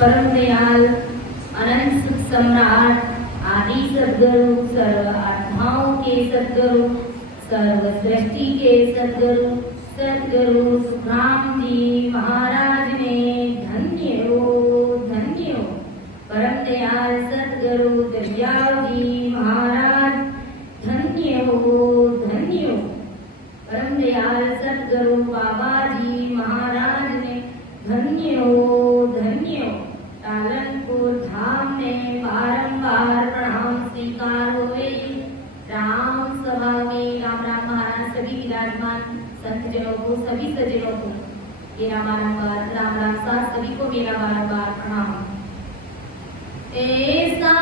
परम दयाल अनंत सुख सम्राट आदि सद्गुरु सर्व आत्माओं के सद्गुरु सर्व सृष्टि के सद्गुरु सद्गुरु सुखराम जी महाराज ने धन्य हो परम दयाल सद्गुरु दरियाव जी महाराज धन्य हो परम दयाल सद्गुरु बाबा जी महाराज ने धन्य हो पालनपुर धाम में बारंबार प्रणाम स्वीकार हुए। राम सभा में राम राम महाराज सभी विराजमान संत जनों को सभी सज्जनों को मेरा बारंबार राम राम साथ सभी को मेरा बारंबार प्रणाम। ऐसा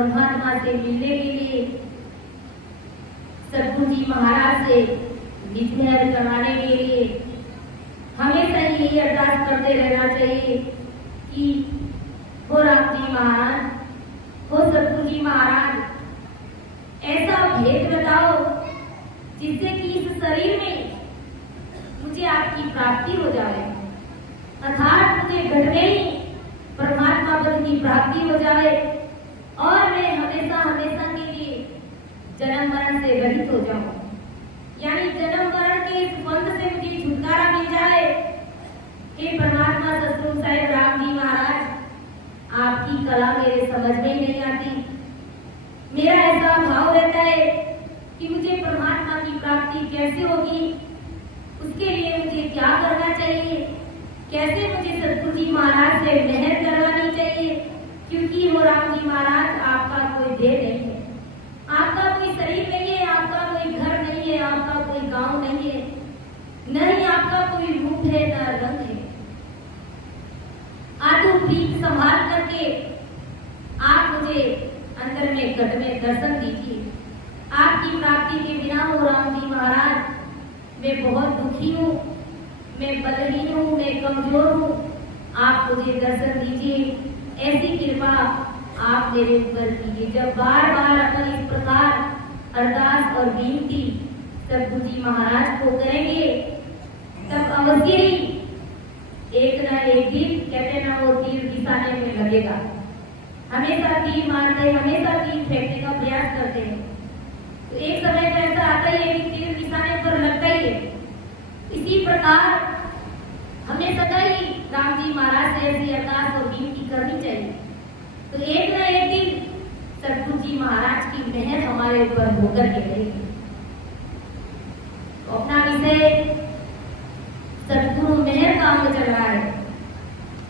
परमात्मा से मिलने के लिए सतगुरु जी महाराज से निजमहल करवाने के लिए हमेशा यही अरदास करते रहना चाहिए कि हो राम जी महाराज, हो सतगुरु जी महाराज, ऐसा भेद बताओ जिससे कि इस शरीर में मुझे आपकी प्राप्ति हो जाए, अर्थात मुझे घट में ही परमात्मा पद की प्राप्ति हो जाए और मैं हमेशा हमेशा के लिए जन्म मरण से रहित हो जाऊं। यानी जन्म मरण के इस बंध से मुझे छुटकारा मिल जाए। हे परमात्मा सतगुरु साहिब राम जी महाराज, आपकी कला मेरे समझ में ही नहीं आती। मेरा ऐसा भाव रहता है कि मुझे परमात्मा की प्राप्ति कैसे होगी, उसके लिए मुझे क्या करना चाहिए, कैसे मुझे सतगुरु जी महाराज से मेहर करवानी चाहिए, क्योंकि हो राम जी महाराज आपका कोई देह नहीं है, आपका कोई शरीर नहीं है, आपका कोई घर नहीं है, आपका कोई गांव नहीं है, न ही आपका कोई रूप है न रंग है। आदू प्रीत संभाल करके आप मुझे अंदर में घट में दर्शन दीजिए। आपकी प्राप्ति के बिना हो राम जी महाराज मैं बहुत दुखी हूँ, मैं बलहीन हूँ, मैं कमजोर हूँ। आप मुझे दर्शन दीजिए। ऐसी कृपा आप मेरे ऊपर कीजिए। जब बार बार अपन इस प्रकार अरदास और विनती सतगुरु जी महाराज को करेंगे तब अवश्य ही एक न एक दिन कहते ना वो तीर निशाने में लगेगा। हमेशा तीर मारते, हमेशा तीर फेंकने का प्रयास करते हैं, तो एक समय तो ऐसा आता ही है कि तीर निशाने पर लगता ही है। इसी प्रकार हमें सदा ही राम जी महाराज से ऐसी अरदास और विनती करनी चाहिए, तो एक न एक दिन सतगुरु जी महाराज की मेहर हमारे ऊपर होकर के रहेगी। तो अपना विषय सतगुरु मेहर का अंग चल रहा है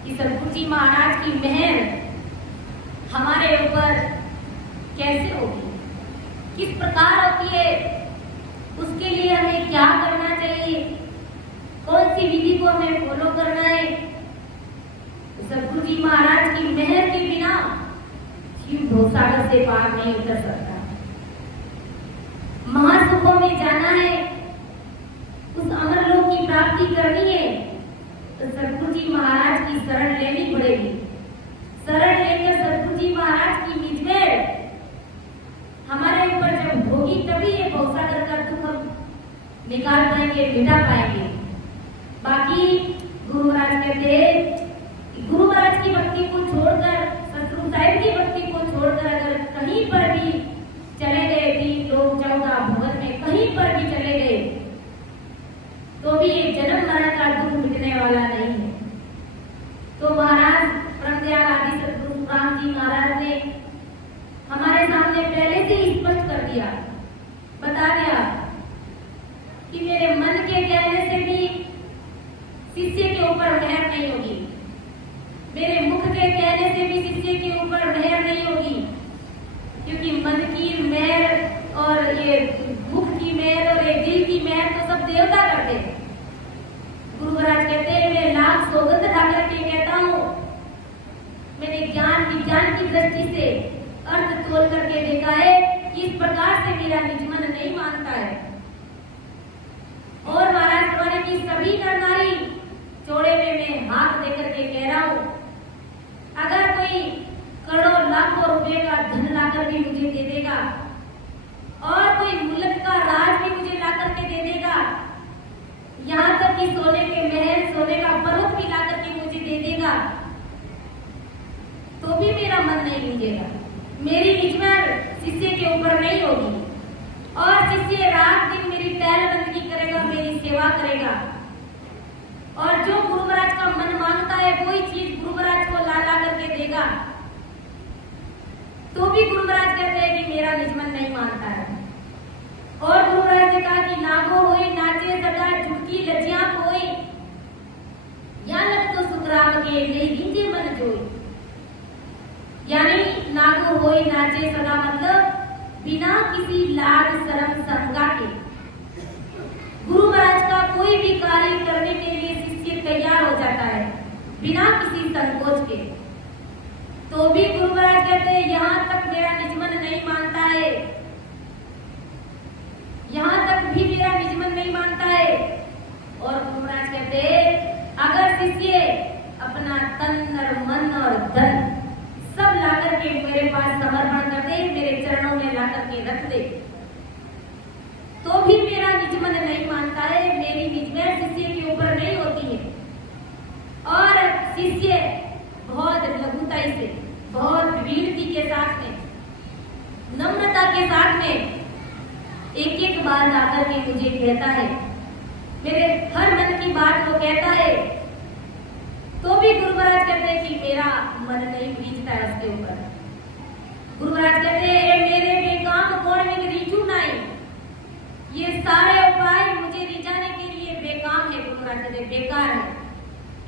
कि सतगुरु जी महाराज की मेहर हमारे ऊपर कैसे होगी, किस प्रकार होती है, उसके लिए हमें क्या करना चाहिए, कौन सी विधि को हमें फॉलो करना है। सतगुरु जी महाराज की मेहर के बिना शिव भवसागर से पार नहीं उतर सकता। महासुखों में जाना है, उस अमर लोक की प्राप्ति करनी है, तो सतगुरु जी महाराज की शरण लेनी पड़ेगी। शरण लेकर सतगुरु जी महाराज की निज में हमारे ऊपर जब होगी तभी ये भवसागर का दुख हम निकाल पाएंगे, मिटा पाएंगे। बाकी गुरु महाराज कहते हैं, गुरु महाराज की भक्ति को छोड़कर, सतगुरु साहिब की भक्ति को छोड़कर अगर कहीं पर भी चले गए, 3 लोग 14 भवन में कहीं पर भी चले गए, तो भी ये जन्म मरण का दुख मिटने वाला नहीं है। तो महाराज परमदयाल आदि सतगुरु राम जी महाराज ने हमारे सामने पहले से ही स्पष्ट कर दिया, बता दिया कि मेरे मन के कहने से भी शिष्य के ऊपर मेहर नहीं होगी, मेरे मुख के कहने से भी शिष्य के ऊपर मेहर नहीं होगी, क्योंकि मन की मेहर और ये मुख की मेहर और ये दिल की मेहर तो सब देवता करते हैं। गुरु महाराज कहते हैं, मैं लाख सौगंध ठाकर के कहता हूँ, मैंने ज्ञान विज्ञान की दृष्टि से अर्थ तोल करके देखा है कि इस प्रकार से मेरा निज मन नहीं मानता है। और महाराज तुम्हारे की सभी नर नारी जोड़े में मैं हाथ देकर के कह रहा हूँ, अगर कोई करोड़ों लाखों रुपए का धन लाकर भी मुझे दे देगा और कोई मुल्क का राज भी मुझे ला करके दे देगा, यहाँ तक कि सोने के महल, सोने का पर्वत भी ला करके मुझे दे देगा, तो भी मेरा मन नहीं मिलेगा। मेरी निजमन शिष्य के ऊपर नहीं होगी और शिष्य रात दिन मेरी पहलबंदगी करेगा, मेरी सेवा करेगा। और जो गुरु महाराज का मन मांगता है कोई चीज गुरु महाराज को ला ला करके देगा, तो भी गुरु महाराज कहते हैं कि मेरा निजमन नहीं मानता है। और गुरु महाराज ने कहा कि नागो होई नाचे सदा झुकी लज्जियां कोई, या लग तो सुखराम के नहीं दीजिए मन जोई। यानी नागो होई नाचे सदा मतलब बिना किसी लाज शर्म शंका के गुरु महाराज का कोई भी कार्य करने के लिए शिष्य तैयार हो जाता है, बिना किसी संकोच के। तो भी गुरु महाराज कहते हैं यहाँ तक मेरा निजमन नहीं मानता है, यहाँ तक भी मेरा निजमन नहीं मानता है। और गुरु महाराज कहते हैं अगर शिष्य अपना तन और मन और धन सब लाकर के मेरे पास समर्पण कर दे, मेरे चरणों में लाकर के रख दे, तो भी मेरा निजमन नहीं मानता है, मेरी निजमन शिष्य के ऊपर नहीं होती है। और शिष्य बहुत लघुताई से, बहुत वीरती के साथ में, नम्रता के साथ में एक एक बात आकर के मुझे कहता है, मेरे हर मन की बात वो कहता है, तो भी गुरु महाराज कहते हैं कि मेरा मन नहीं खींचता है उसके ऊपर। गुरु महाराज कहते हैं मेरे बेकाम कौन में रीचू नहीं, ये सारे उपाय मुझे रिझाने के लिए बेकाम है। गुरु महाराज कहते बेकार है,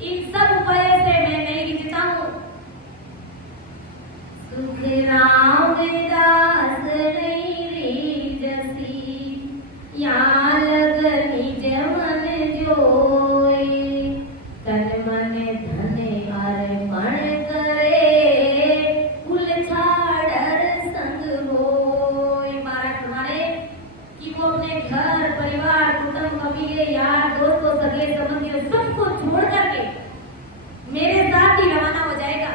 इन सब उपायों से मैं नहीं रिझता हूँ। सुख रामदास नहीं रीझसी, या लग निज मन जोए, तन मन धन अर्पण करे, कुल छाड़र संग होए। महाराज तुम्हारे कि वो अपने घर परिवार कुटुंब कबीले यार दोस्तों सगे संबंधियों सबको छोड़ करके मेरे साथ ही रवाना हो जाएगा,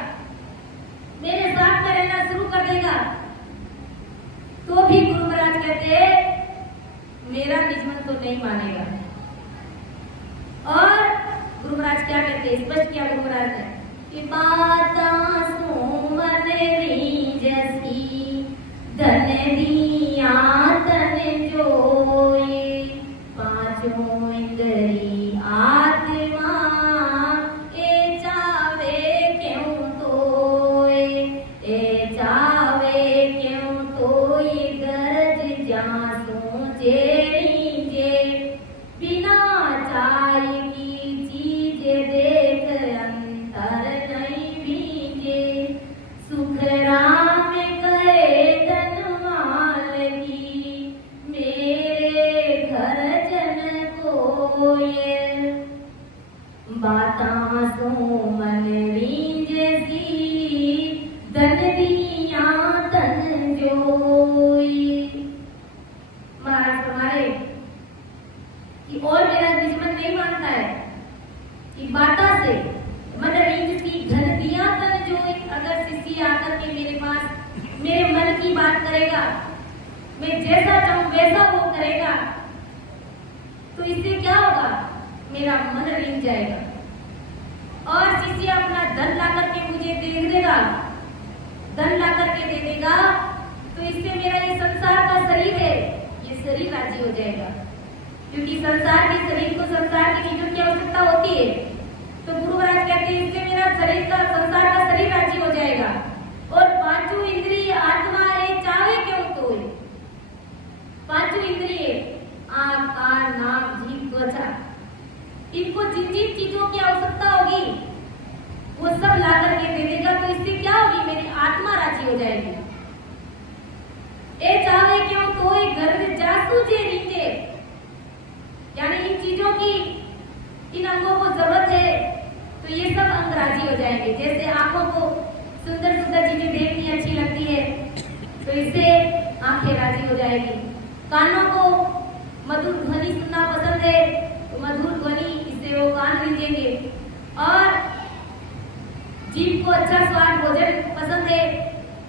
मेरे साथ में रहना शुरू कर देगा, तो भी गुरु महाराज कहते मेरा निजमन तो नहीं मानेगा। और गुरु महाराज क्या कहते हैं, स्पष्ट किया गुरु महाराज ने कि बाता सुमन रीझसी, धन दिया तन जोए, पांचों इंद्री आत्मा ए चावे क्यों तोए, ए चावे क्यों तोए, गरज जासों जेरी जे, बिना चाय की चीज देख अंतर नहीं बीजे, सुख राम कहे धन माल की, मेरे घर जन कोय, बाता सो मन रीझसी, धन दिया तन जोई। महाराज तुम्हारे कि और मेरा निजमन नहीं मानता है कि बाता से मन रीझसी, धन दिया तन जोई। अगर शिष्य आकर के मेरे पास मेरे मन की बात करेगा, मैं जैसा चाहूं वैसा वो करेगा, तो इससे क्या होगा, मेरा मन रीझ जाएगा। और शिष्य अपना धन ला करके मुझे दे देगा, धन ला करके दे देगा, तो इससे मेरा ये संसार का शरीर है, ये शरीर राजी हो जाएगा, क्योंकि संसार के शरीर को संसार की चीजों की आवश्यकता होती है। तो गुरु महाराज कहते हैं इससे मेरा शरीर का, संसार का शरीर राजी हो जाएगा। और पांचों इंद्रिय आत्मा ये चाहे क्यों तोए, पांचों इंद्रिय आंख कान नाक जीभ त्वचा, इनको जिन जिन चीजों की आवश्यकता होगी वो सब ला करके दे देगा, तो इससे क्या होगी, मेरी आत्मा राजी हो जाएगी। ए चाहे क्यों तोए, घर जासू जे रीते, यानी इन चीजों की, इन अंगों को जरूरत है, तो ये सब अंग राजी हो जाएंगे। जैसे आंखों को सुंदर सुंदर चीजें देखनी अच्छी लगती है, तो इससे आंखें राजी हो जाएगी। कानों को मधुर ध्वनि सुनना पसंद है, तो मधुर ध्वनि इससे वो कान रीझेंगे। और जीभ को अच्छा स्वाद भोजन पसंद है,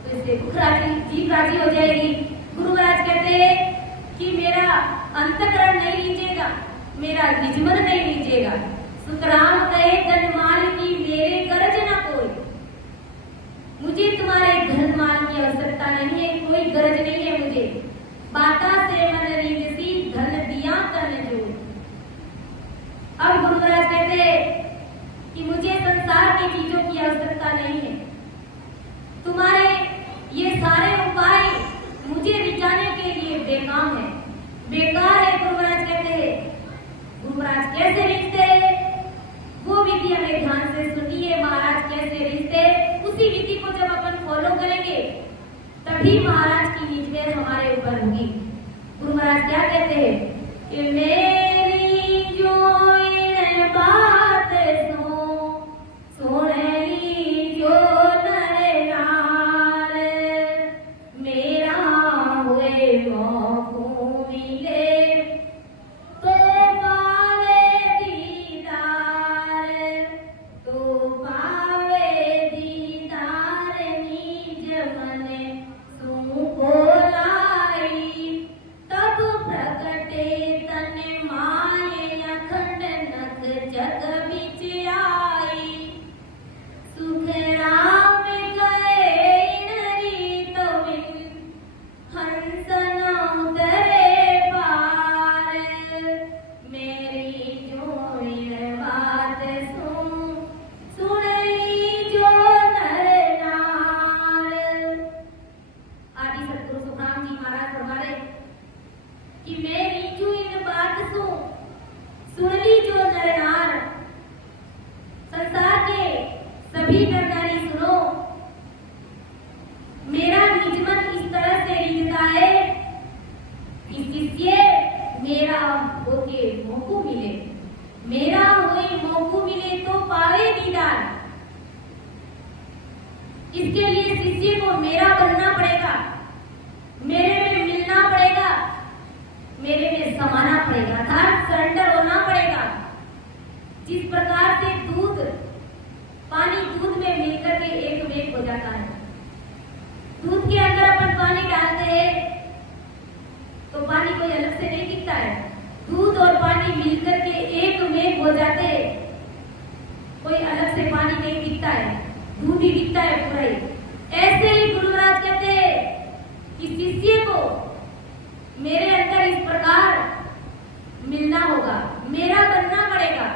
तो इससे भूख राजी, जीभ राजी हो जाएगी। गुरु महाराज कहते हैं कि मेरा अंतकरण नहीं रीझेगा, मेरा निजमन नहीं रीझेगा। सुतराम कहे धन माल की, मेरे कर्ज न कोई, मुझे तुम्हारे धन माल की आवश्यकता नहीं है, कोई गरज नहीं है मुझे। बाता से मन रीझसी, धन दिया तन जोए। अब गुरु महाराज कहते हैं कि मुझे संसार की चीजों की आवश्यकता नहीं है, तुम्हारे ये सारे उपाय मुझे रिझाने के लिए बेकाम है, बेकार है। गुरु महाराज कहते हैं, गुरु महाराज कैसे रिझते हैं वो विधि हमें ध्यान से सुनिए। महाराज कैसे रिझते, उसी विधि को जब अपन फॉलो करेंगे तभी महाराज की निजमेर हमारे ऊपर होगी। गुरु महाराज क्या कहते हैं कि मेरी जो बात सुन ली जो नर सभी नरनारी सुनो, मेरा निज मन इस तरह से रिझता है कि शिष्य मेरा होके मोकू मिले, मेरा होए मोकू मिले तो पावे दीदार। इसके लिए शिष्य को मेरा बनना पड़ेगा, मेरे में मिलना पड़ेगा, मेरे में समाना पड़ेगा, अर्थात सरेंडर होना पड़ेगा। जिस प्रकार से दूध, पानी दूध में मिलकर के एक में हो जाता है, दूध के अंदर अपन पानी डालते हैं तो पानी कोई अलग से नहीं दिखता है, दूध और पानी मिलकर के एक में हो जाते हैं, कोई अलग से पानी नहीं दिखता है, दूध ही दिखता है पूरा ही। ऐसे ही गुरु महाराज कहते हैं कि शिष्य को मेरे अंदर इस प्रकार मिलना होगा, मेरा बनना पड़ेगा,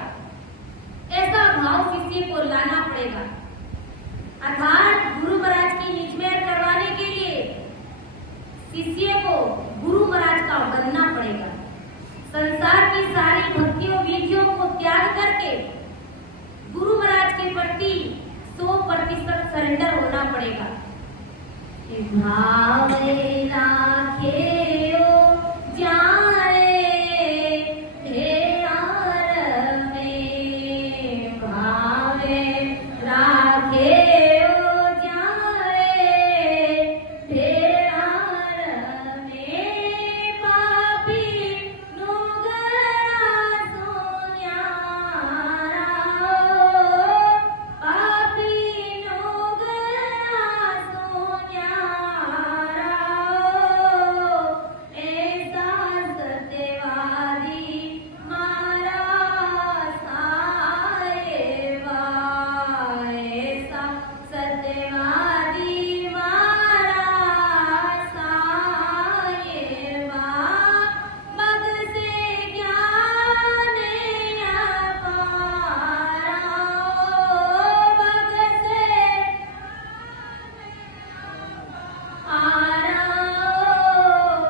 ऐसा भाव शिष्य को लाना पड़ेगा। अर्थात गुरु महाराज की निजमेर करवाने के लिए शिष्य को गुरु महाराज का बनना पड़ेगा। संसार की सारी भक्तियों विधियों को त्याग करके गुरु महाराज के प्रति 100% सरेंडर होना पड़ेगा। भावे राखे ओ जाए ढेर में, भावे राखे ओ जाए ढेर में, पापी नुगरा सुन्यारा, पापी नुगरा सुन्यारा, ऐसा सत्यवादी मारा साएवा, ऐसा सत्यवादी मारा साएवा, मग से ज्ञान अपारा, मग से आरा,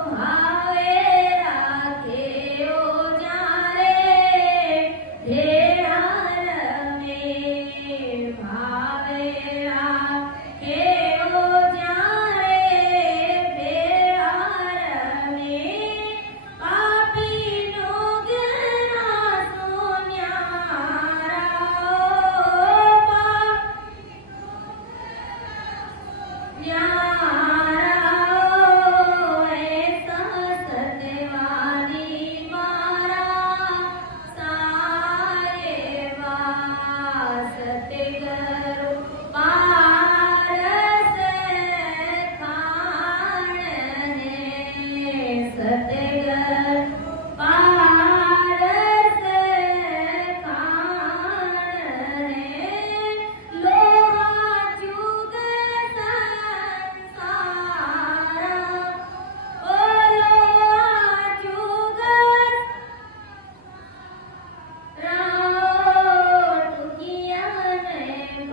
भावे राखे ओ जारे ढेर में, भावे राखे ओ जारे ढेर में, पापी नुगरा सुन्यारा, ऐसा सत्यवादी मारा साएवा, सत्य करो पारस खान है, सत्य करो पारस खान है, लोहा जुग संसारा, ओ लोहा जुग राव टुकिया में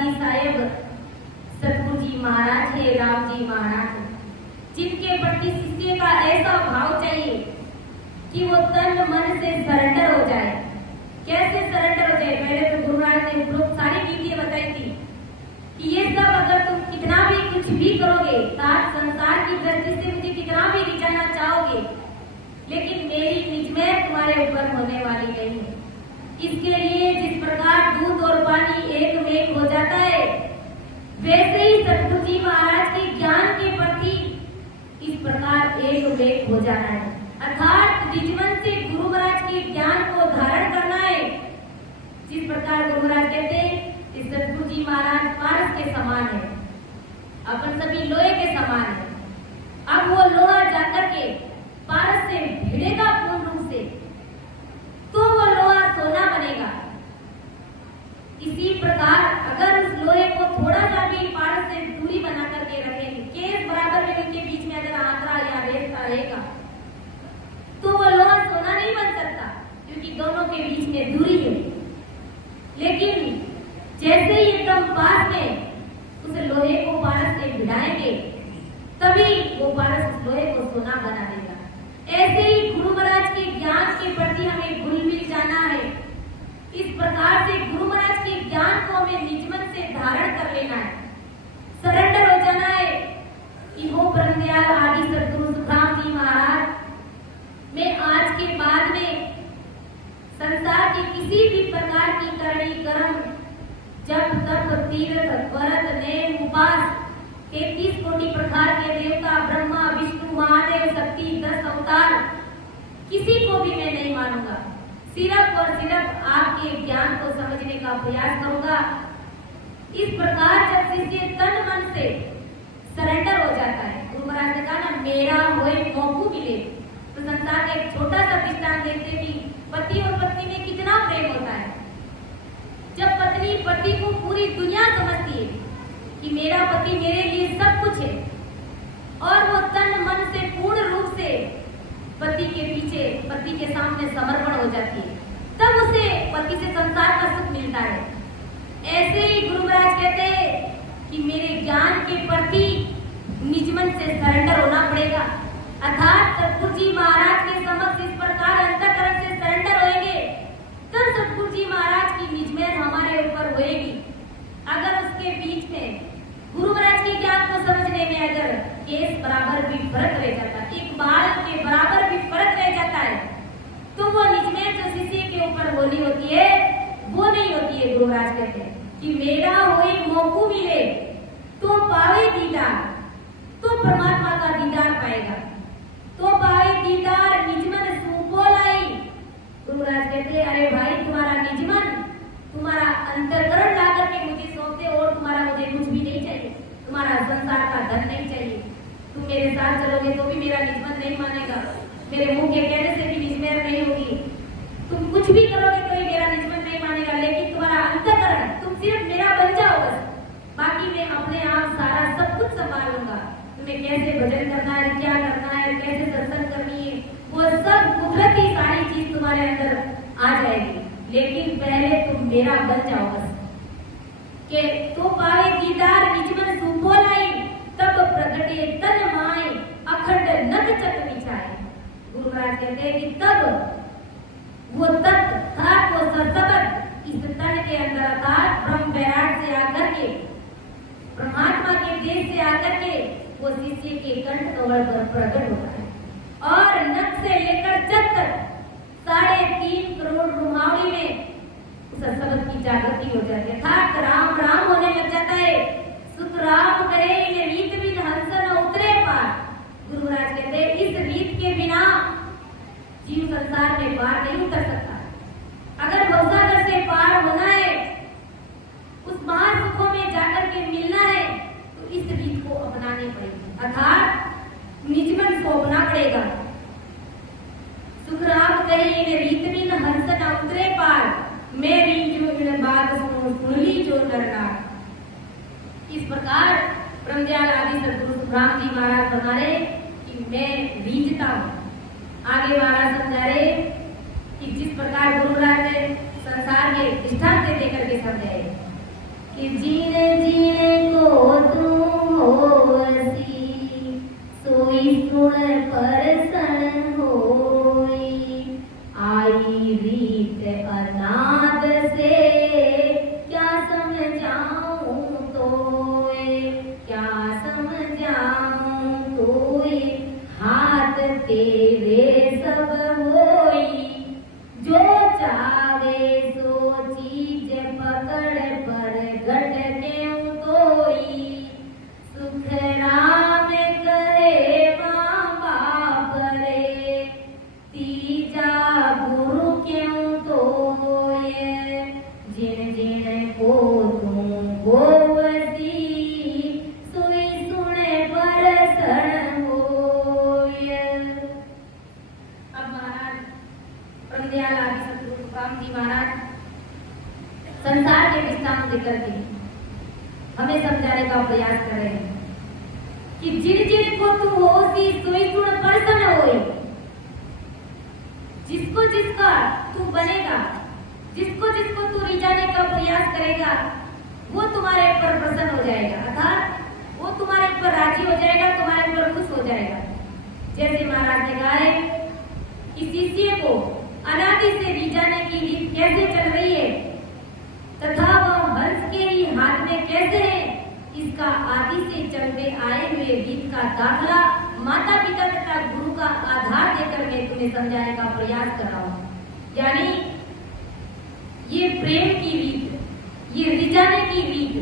दादी साहेब सतगुरु जी महाराज है, राम जी महाराज, जिनके प्रति शिष्य का ऐसा भाव चाहिए कि वो तन मन से सरेंडर हो जाए। कैसे सरेंडर हो जाए? पहले तो गुरु महाराज ने उपरोक्त सारी विधियां बताई थी कि ये सब अगर तुम कितना भी कुछ भी करोगे, ताज संसार की दृष्टि से मुझे कितना भी रिझाना चाहोगे, लेकिन मेरी निजमें तुम्हारे ऊपर होने वाली नहीं है। इसके लिए जिस प्रकार दूध और पानी एक में एक हो जाता है, वैसे ही सतगुरु जी महाराज के ज्ञान के प्रति इस प्रकार एक में एक हो जाना है। अर्थात निजमन से गुरु महाराज के ज्ञान को धारण करना है। जिस प्रकार गुरु महाराज कहते हैं कि सतगुरु जी महाराज पारस के समान है, अपन सभी लोहे के समान है। अब वो लोहा जाकर के पारस से भिड़ेगा पूर्ण रूप से, तो वो लोहा सोना बनेगा। इसी प्रकार अगर उस लोहे को थोड़ा सा भी पारस से दूरी बना करके रखेंगे, केस बराबर में उनके बीच में अगर आंकड़ा या रेखा रहेगा, तो वो लोहा सोना नहीं बन सकता, क्योंकि दोनों के बीच में दूरी है। लेकिन जैसे ही एकदम पास में उस लोहे को पारस से भिड़ाएंगे, तभी वो पारस उस लोहे को सोना बना देगा। ऐसे ही गुरु महाराज के ज्ञान के प्रति हमें घुल मिल जाना है। इस प्रकार से गुरु महाराज के ज्ञान को हमें निजमन से धारण कर लेना है, सरेंडर हो जाना है कि हो ब्रह्मदयाल आदि सद्गुरु सुखराम जी महाराज, मैं आज के बाद में संसार के किसी भी प्रकार की करनी कर्म, जप तप तीर्थ व्रत नेम उपास 33 कोटि प्रकार के देवता, ब्रह्मा विष्णु महादेव शक्ति 10 अवतार, किसी को भी मैं नहीं मानूंगा। सिर्फ और सिर्फ आपके ज्ञान को समझने का प्रयास करूंगा। इस प्रकार जब शिष्य तन मन से सरेंडर हो जाता है, गुरु महाराज ने कहा ना, मेरा होए मोकू मिले। तो संसार का एक छोटा सा दृष्टांत देखते कि पति और पत्नी में कितना प्रेम होता है। जब पत्नी पति को पूरी दुनिया समझती है कि मेरा पति मेरे लिए सब कुछ है, और वो तन मन से पूर्ण रूप से पति के पीछे, पति के सामने समर्पण हो जाती है, तब उसे पति से संसार का सुख मिलता है। ऐसे ही गुरु महाराज कहते हैं कि मेरे ज्ञान के प्रति निजमन से सरेंडर होना पड़ेगा। अर्थात सतगुरु जी महाराज के समक्ष इस प्रकार अंतःकरण से सरेंडर होएंगे, तब सतगुरु जी महाराज की निजमें हमारे ऊपर होएगी। अगर उसके बीच में गुरु महाराज के ज्ञान को समझने में अगर केस बराबर भी फर्क रह जाता है, एक बाल के बराबर भी फर्क रह जाता है, तो वो निजमें जो शिष्य के ऊपर होनी होती है, वो नहीं होती है। गुरु महाराज कहते हैं कि मेरा होए मोकू मिले तो पावे दीदार, तो परमात्मा का दीदार पाएगा, तो पावे दीदार निजमन सूपो लाई। गुरु महाराज कहते हैं, अरे भाई, तुम्हारा निजमन, तुम्हारा अंतरकरण ला करके मुझे सौंपते, और तुम्हारा मुझे कुछ भी नहीं चाहिए, तुम्हारा संसार का धन नहीं चाहिए। तुम मेरे साथ चलोगे तो भी मेरा निजमन नहीं मानेगा, मेरे मुंह के कहने से भी निजमेर नहीं होगी, तुम कुछ भी करोगे तो भी मेरा निजमन नहीं मानेगा। लेकिन तुम्हारा अंतःकरण, तुम सिर्फ मेरा बन जाओ बस, बाकी मैं अपने आप सारा सब कुछ संभाल लूंगा। तुम्हें कैसे भजन करना है, क्या करना है, कैसे सत्संग करनी है, वो सब कुदरती सारी चीज तुम्हारे अंदर आ जाएगी। लेकिन पहले तुम मेरा बन जाओ बस। के तो पावे दीदार निजमन सूपो लाई, तब प्रगटे तन माय अखंड नग चक बिछाए। गुरु महाराज कहते हैं कि तब वो तत्व था, वो सत्सबद इस तन के अंदर अर्थात ब्रह्म बैराग से आकर के, परमात्मा के देश से आकर के वो शिष्य के कंठ कमल पर प्रकट होता है, और नख से लेकर जग तक 3.5 करोड़ रुमावली में उस शब्द की जागृति हो जाती है। था राम राम होने लग जाता है। सुत राम कहे ये रीत बिन हंस न उतरे पार। गुरु महाराज कहते हैं, इस रीत के बिना जीव संसार में पार नहीं उतर सकता। अगर भवसागर से पार होना है, उस महान सुखों में जाकर के मिलना है, तो इस रीत को अपनानी पड़ेगी, अर्थात निजमन को अपना पड़ेगा। सुखराम कहे ये रीत बिन हंस न उतरे पार, मेरी जो बात सुनली जो नरनार। इस प्रकार ब्रह्मदयाल आदि सद्गुरु सुखराम जी महाराज बता रहे कि मैं रीझता हूँ। आगे महाराज समझा रहे कि जिस प्रकार गुरु महाराज ने संसार के दृष्टांत दे करके समझाए कि जीने जीने को तुम होवसी, सोई सुन परसन होई। आई रीत अनाद से क्या समझाऊं तोए, क्या समझाऊं तोए। हाथ तेरे सब होई, जो चावे सो चीज पकड़ पर घट क्यों तोई। सुख राम कहे माँ बाप रे, तीजा गुरु क्यों तोए। जिन जिन को तुम होवसी, सोई सुने परसन होय। अब महाराज ब्रह्मदयाल आदि सद्गुरु तुकाराम जी महाराज संसार के दृष्टांत देकर के हमें समझाने का प्रयास कर रहे हैं कि जिन जिन को तू होसी, सोई सुन परसन होय। जिसको जिसका तू बनेगा, जिसको जिसको तू रिझाने का प्रयास करेगा, वो तुम्हारे ऊपर प्रसन्न हो जाएगा, अर्थात वो तुम्हारे ऊपर राजी हो जाएगा, तुम्हारे ऊपर खुश हो जाएगा। जैसे महाराज ने कहा है कि शिष्य को अनादि से रिझाने की रीत कैसे चल रही है तथा वह हंस के ही हाथ में कैसे है, इसका आदि से चलते आए हुए रीत का दाखला माता पिता तथा गुरु का आधार देकर मैं तुम्हें समझाने का प्रयास कर रहा हूँ। यानी ये प्रेम की रीत, ये रिझाने की रीत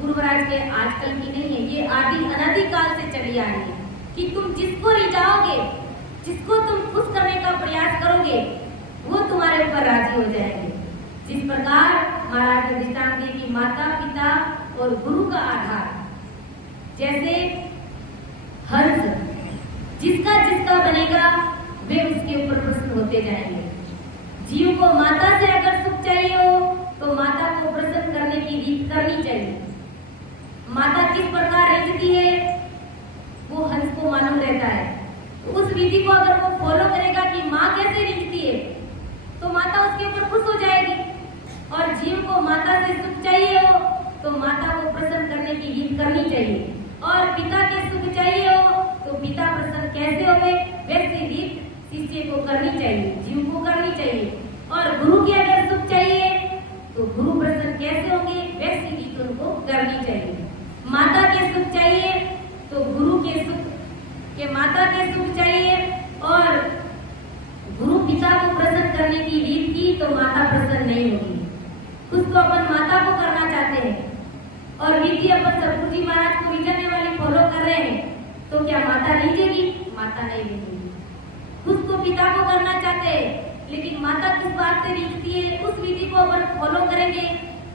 गुरु महाराज के आजकल की नहीं है, ये आदि अनादि काल से चली आ रही है कि तुम जिसको रिझाओगे, जिसको तुम खुश करने का प्रयास करोगे, वो तुम्हारे ऊपर राजी हो जाएंगे। जिस प्रकार महाराज ने दृष्टांत दिए कि माता पिता और गुरु का आधार, जैसे हंस जिसका जिसका बनेगा वे उसके ऊपर प्रसन्न होते जाएंगे। जीव को माता से अगर सुख चाहिए हो तो माता को प्रसन्न करने की रीत करनी चाहिए। माता किस प्रकार रिझती है वो हंस को मालूम रहता है, उस विधि को अगर वो फॉलो करेगा कि माँ कैसे रिझती है तो माता उसके ऊपर खुश हो जाएगी। और जीव को माता से सुख चाहिए हो तो माता को प्रसन्न करने की रीत करनी चाहिए। और पिता के सुख चाहिए हो तो पिता प्रसन्न कैसे होंगे वैसी रीत शिष्य को करनी चाहिए, जीव को करनी चाहिए। और गुरु के अगर सुख चाहिए तो गुरु प्रसन्न कैसे होंगे वैसी रीत उनको करनी चाहिए। माता के सुख चाहिए तो गुरु के सुख के माता के सुख चाहिए, और गुरु पिता को प्रसन्न करने की रीत की तो माता प्रसन्न नहीं होगी। कुछ तो अपन माता को करना चाहते हैं और विधि अपन सतगुरु जी महाराज को रिझाने वाली फॉलो कर रहे हैं तो क्या माता रिझेगी? माता नहीं रिझेगी। कुछ तो पिता को करना चाहते हैं लेकिन माता किस बात से रिझती है उस विधि को अपन फॉलो करेंगे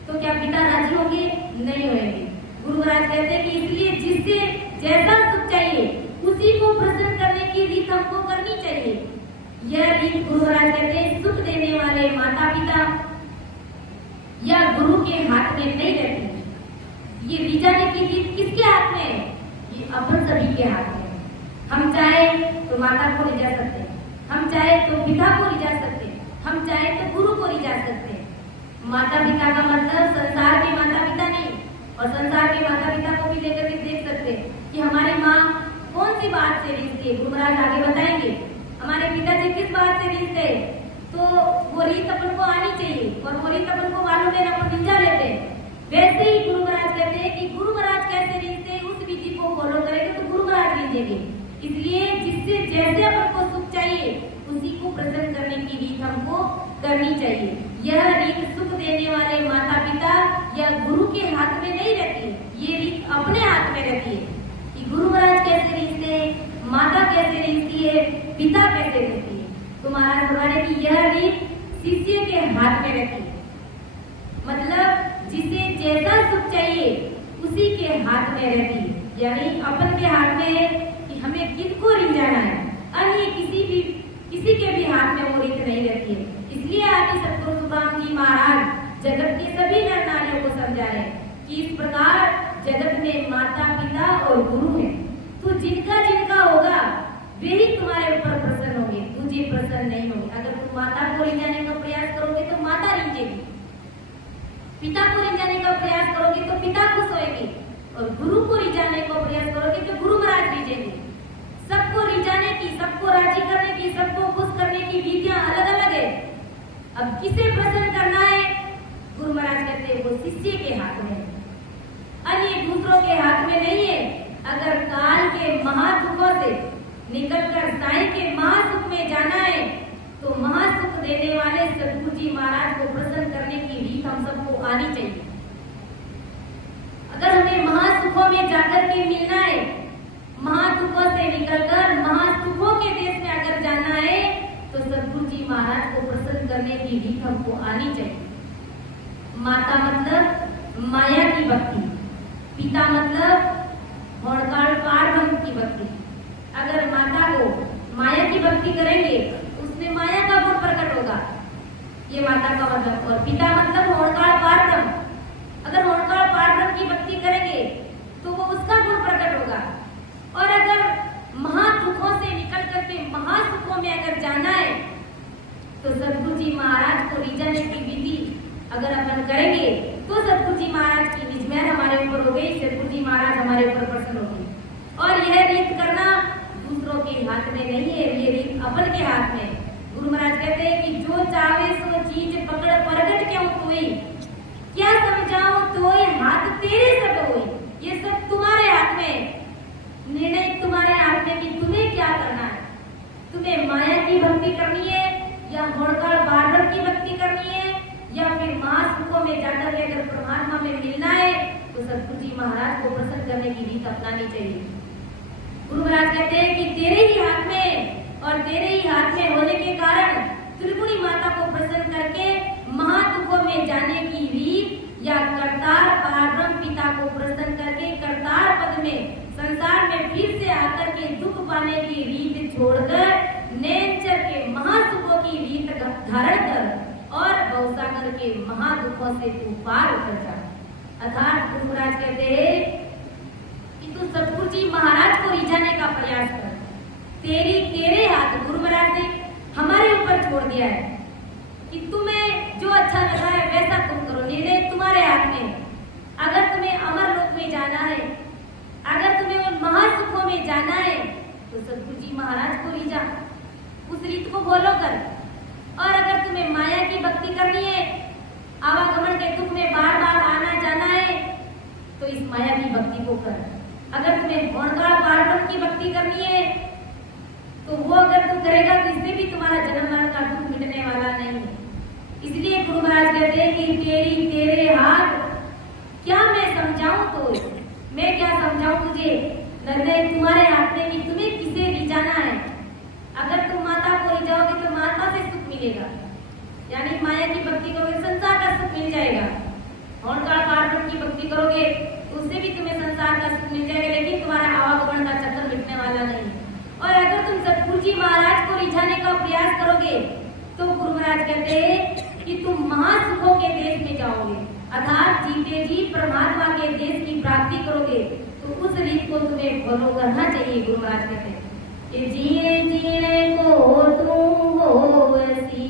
तो क्या पिता राजी होंगे? नहीं होंगे। गुरु महाराज कहते हैं कि इसलिए जिससे जैसा सुख चाहिए उसी को प्रसन्न करने की रीत हमको करनी चाहिए। यह रीत गुरु महाराज कहते हैं सुख देने वाले माता पिता या गुरु के हाथ में नहीं रहती। ये रिझाने की रीत किसके हाथ में है? ये अपन सभी के हाथ में। हम चाहे तो माता को रिझा सकते हैं, हम चाहे तो पिता को रिझा सकते हैं, हम चाहे तो गुरु को रिझा सकते हैं। माता पिता का मतलब संसार के माता पिता नहीं, और संसार के माता पिता को भी लेकर के देख सकते हैं कि हमारी माँ कौन सी बात से रिझती है। गुरु महाराज आगे बताएंगे हमारे पिताजी किस बात से रिझते हैं तो वो रीत अपन को आनी चाहिए, और वो रीत अपन को मालूम है अपन रिझा लेते हैं। वैसे ही गुरु महाराज कहते हैं कि गुरु महाराज कैसे रिझते हैं उस विधि को फॉलो करेंगे तो गुरु महाराज रिझेंगे। इसलिए जिससे जैसे अपन को सुख चाहिए उसी को प्रसन्न करने की रीत हमको करनी चाहिए। यह रीत सुख देने वाले माता पिता या गुरु के हाथ में नहीं रहती है, ये रीत अपने हाथ में रहती है कि गुरु महाराज कैसे रिझते हैं, माता कैसे रिझती है, पिता कैसे रिझती है। तो महाराज फरमाने की यह रीत शिष्य के हाथ में रहती है, मतलब जिसे जैसा सुख चाहिए उसी के हाथ में रहती है। यानी अपन के हाथ में है कि हमें किसको रिझाना है, अन्य किसी के भी हाथ में वो रीत नहीं रहती है। इसलिए आदि सतगुरु तुकाराम जी महाराज जगत के सभी नर नारियों को समझा रहे हैं कि इस प्रकार जगत में माता पिता और गुरु है, तो जिनका जिनका होगा वे ही तुम्हारे ऊपर प्रसन्न होंगे, तुझे प्रसन्न नहीं होंगे। अगर तुम माता को रिझाने का प्रयास करोगे तो माता रिझेगी, पिता को रिझाने का प्रयास करोगे और गुरु को रिझाने को प्रयास करोगे तो गुरु महाराज रिझेंगे। सबको रिझाने की, सबको राजी करने की, सबको खुश करने की विधियां अलग अलग है। अब किसे प्रसन्न करना है, गुरु महाराज कहते हैं वो शिष्य के हाथ में है, अन्य दूसरों के हाथ में नहीं है। अगर काल के महासुखों से निकलकर साईं के महासुख में जाना है तो महासुख देने वाले सद्गुरु जी महाराज को प्रसन्न करने की रीत हम सबको आनी चाहिए। अगर हमें महासुखों में जाकर के मिलना है, महासुखों से निकलकर महासुखों के देश में अगर जाना है तो सद्गुरु जी महाराज को प्रसन्न करने की रीत हमको आनी चाहिए। माता मतलब माया की भक्ति, पिता मतलब होड़काल पारब्रह्म की भक्ति। अगर माता को माया की भक्ति करेंगे उसमें माया का गुण प्रकट होगा, ये माता का मतलब। और पिता मतलब होड़काल पारब्रह्म, अगर होड़काल पारब्रह्म की भक्ति करेंगे तो वो उसका गुण प्रकट होगा। और अगर महादुखों से निकल करके महासुखों में अगर जाना है तो सद्गुरु जी महाराज को रिझाने की विधि अगर अपन करेंगे तो सद्गुरु जी महाराज की निज मेहर हमारे ऊपर हो गई, सद्गुरु जी महाराज हमारे ऊपर प्रसन्न हो गए। और यह रीत करना दूसरों के हाथ में नहीं है, ये रीत अपन के हाथ में। गुरु महाराज कहते हैं कि जो चाहे सो चीज पकड़ प्रगट क्यों कोई, क्या समझाओ तो ये हाथ तेरे सब होई, ये सब तुम्हारे हाथ में, निर्णय तुम्हारे हाथ में कि तुम्हें क्या करना है। तुम्हें माया की भक्ति करनी है या होड़काल पारब्रह्म की भक्ति करनी है या फिर महासुखों में जाकर के अगर परमात्मा में मिलना है तो सद्गुरु जी महाराज को प्रसन्न करने की रीत अपनानी चाहिए। गुरु महाराज कहते हैं कि तेरे ही हाथ में और तेरे ही हाथ में होने के कारण त्रिपुरी माता को प्रसन्न करके महादुखों में जाने की रीत या करतार पारब्रह्म पिता को प्रसन्न करके करतार पद में संसार में फिर से आकर के दुख पाने की रीत छोड़कर नेचर के महासुखों की रीत धारण कर और भवसागर के महादुखों से तू पार उतर जा। अर्थात गुरु महाराज कहते हैं कि तू सद्गुरु जी महाराज को रिझाने का प्रयास कर। तेरे हाथ गुरु महाराज ने हमारे ऊपर छोड़ दिया है कि तुम्हें जो अच्छा लगा है वैसा तुम करो, निर्णय तुम्हारे हाथ में। अगर तुम्हें अमर लोक में जाना है, अगर तुम्हें उन महासुखों में जाना है तो सद्गुरु जी महाराज को रिझा, उस रीत को फॉलो कर। और अगर तुम्हें माया की भक्ति करनी है, आवागमन के दुख में बार बार आना जाना है तो इस माया की भक्ति को कर। अगर तुम्हें होड़काल पारब्रह्म की भक्ति करनी है तो वो अगर तू करेगा तो इससे भी तुम्हारा जन्म मरण का दुख मिटने वाला नहीं है। इसलिए गुरु महाराज कहते हैं कि तेरे हाथ, क्या मैं समझाऊं तो मैं क्या समझाऊं तुझे, निर्णय तुम्हारे हाथ में कि तुम्हें किसे रिझाना है। अगर तुम माता को रिझाओगे तो माता से सुख मिलेगा, यानी माया की भक्ति करोगे संसार का सुख मिल जाएगा। होड़काल पारब्रह्म की भक्ति करोगे तो उससे भी तुम्हें संसार का सुख मिल जाएगा, लेकिन तुम्हारा आवागमन का चक्कर मिटने वाला नहीं। और अगर तुम सद्गुरु जी महाराज को रिझाने का प्रयास करोगे तो गुरु महाराज कहते हैं कि तुम महासुखों के देश में जाओगे, अर्थात जीते जी परमात्मा के देश की प्राप्ति करोगे। तो उस रीत को तुम्हें फॉलो करना चाहिए। गुरु महाराज कहते हैं कि जीने को तुम होवसी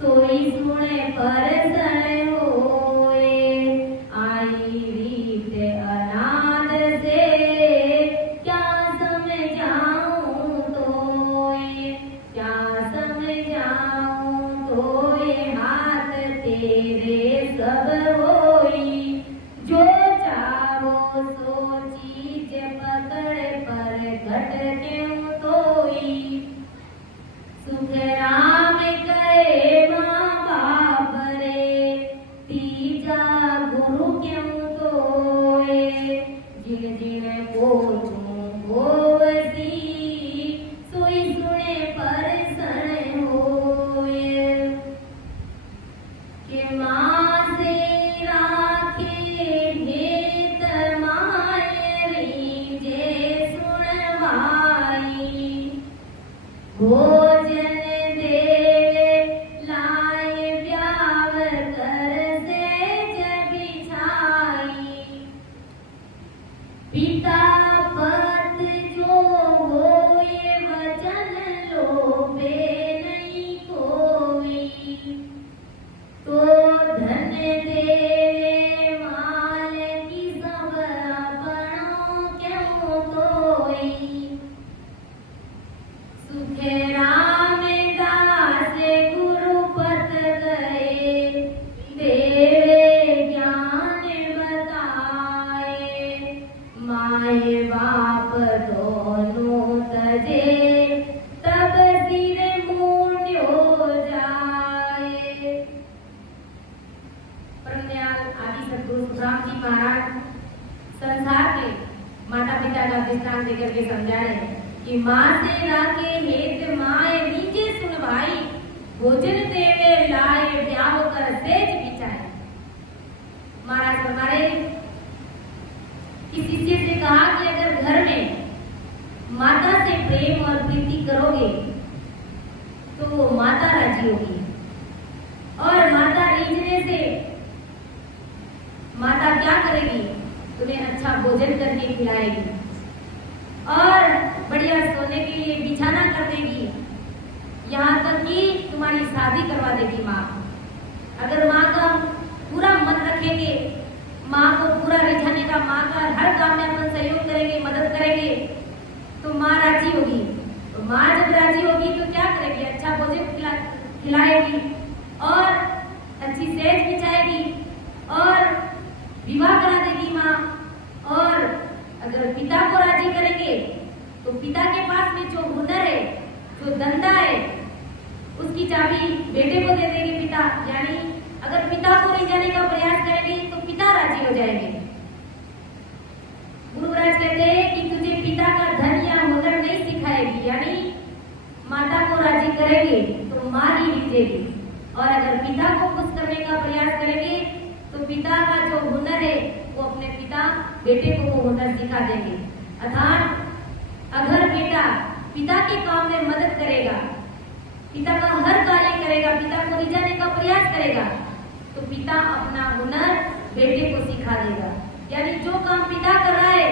सोई सुने परसन होए, आई रीत अनाद से क्या समझाऊं तोए, क्या समझाऊं तोए, हाथ तेरे सब होई, जो चाहो सो चीज पकड़ पर घट क्यों तोई, सुख राम कहे माँ बाप रे, तीजा गुरु क्यों तोए, जिन जिन को तुम होवसी सोई सुने परसन होए, कि माँ से राखे भेत माय रीजे सुनवाई, भोजन देवे लाए ब्याव कर सेज बिछाई, पिता पत जो होए वचन लोभे नहीं कोई, तो धन देवे माल की सब महाराज संसार के माता पिता का दृष्टांत देकर के समझा रहे हैं कि माँ से राखे हेत माए नीचे सुन भाई, भोजन देवे लाए ब्याह कर सेज बिछाए। महाराज फरमा रहे कि शिष्य से कहा कि अगर घर में माता से प्रेम और प्रीति करोगे तो वो माता राजी होगी, और माता रीझने से माता क्या करेगी, तुम्हें अच्छा भोजन करके खिलाएगी और बढ़िया सोने के लिए बिछाना कर देगी, यहाँ तक कि तुम्हारी शादी करवा देगी माँ। अगर माँ का पूरा मन रखेंगे, माँ को पूरा रिझाने का, माँ का हर काम में अपन सहयोग करेंगे, मदद करेंगे, तो माँ राजी होगी। तो माँ जब राजी होगी तो क्या करेगी, अच्छा भोजन खिलाएगी और अच्छी सेज बिछाएगी और विवाह करा देगी माँ। और अगर पिता को राजी करेंगे तो पिता के पास में जो हुनर है, जो धंधा है, उसकी चाबी बेटे को दे देंगे पिता। यानी अगर पिता को ले जाने का प्रयास करेंगे तो पिता राजी हो जाएंगे। गुरु महाराज कहते हैं कि तुझे पिता का धन या हुनर नहीं सिखाएगी, यानी माता को राजी करेंगे तो माँ ही रीझेगी, और अगर पिता को खुश करने का प्रयास करेंगे तो पिता का जो हुनर है वो अपने पिता बेटे को वो हुनर सिखा देंगे। अर्थात अगर बेटा पिता के काम में मदद करेगा, पिता का हर कार्य करेगा, पिता को रिझाने का प्रयास करेगा, तो पिता अपना हुनर बेटे को सिखा देगा। यानी जो काम पिता कर रहा है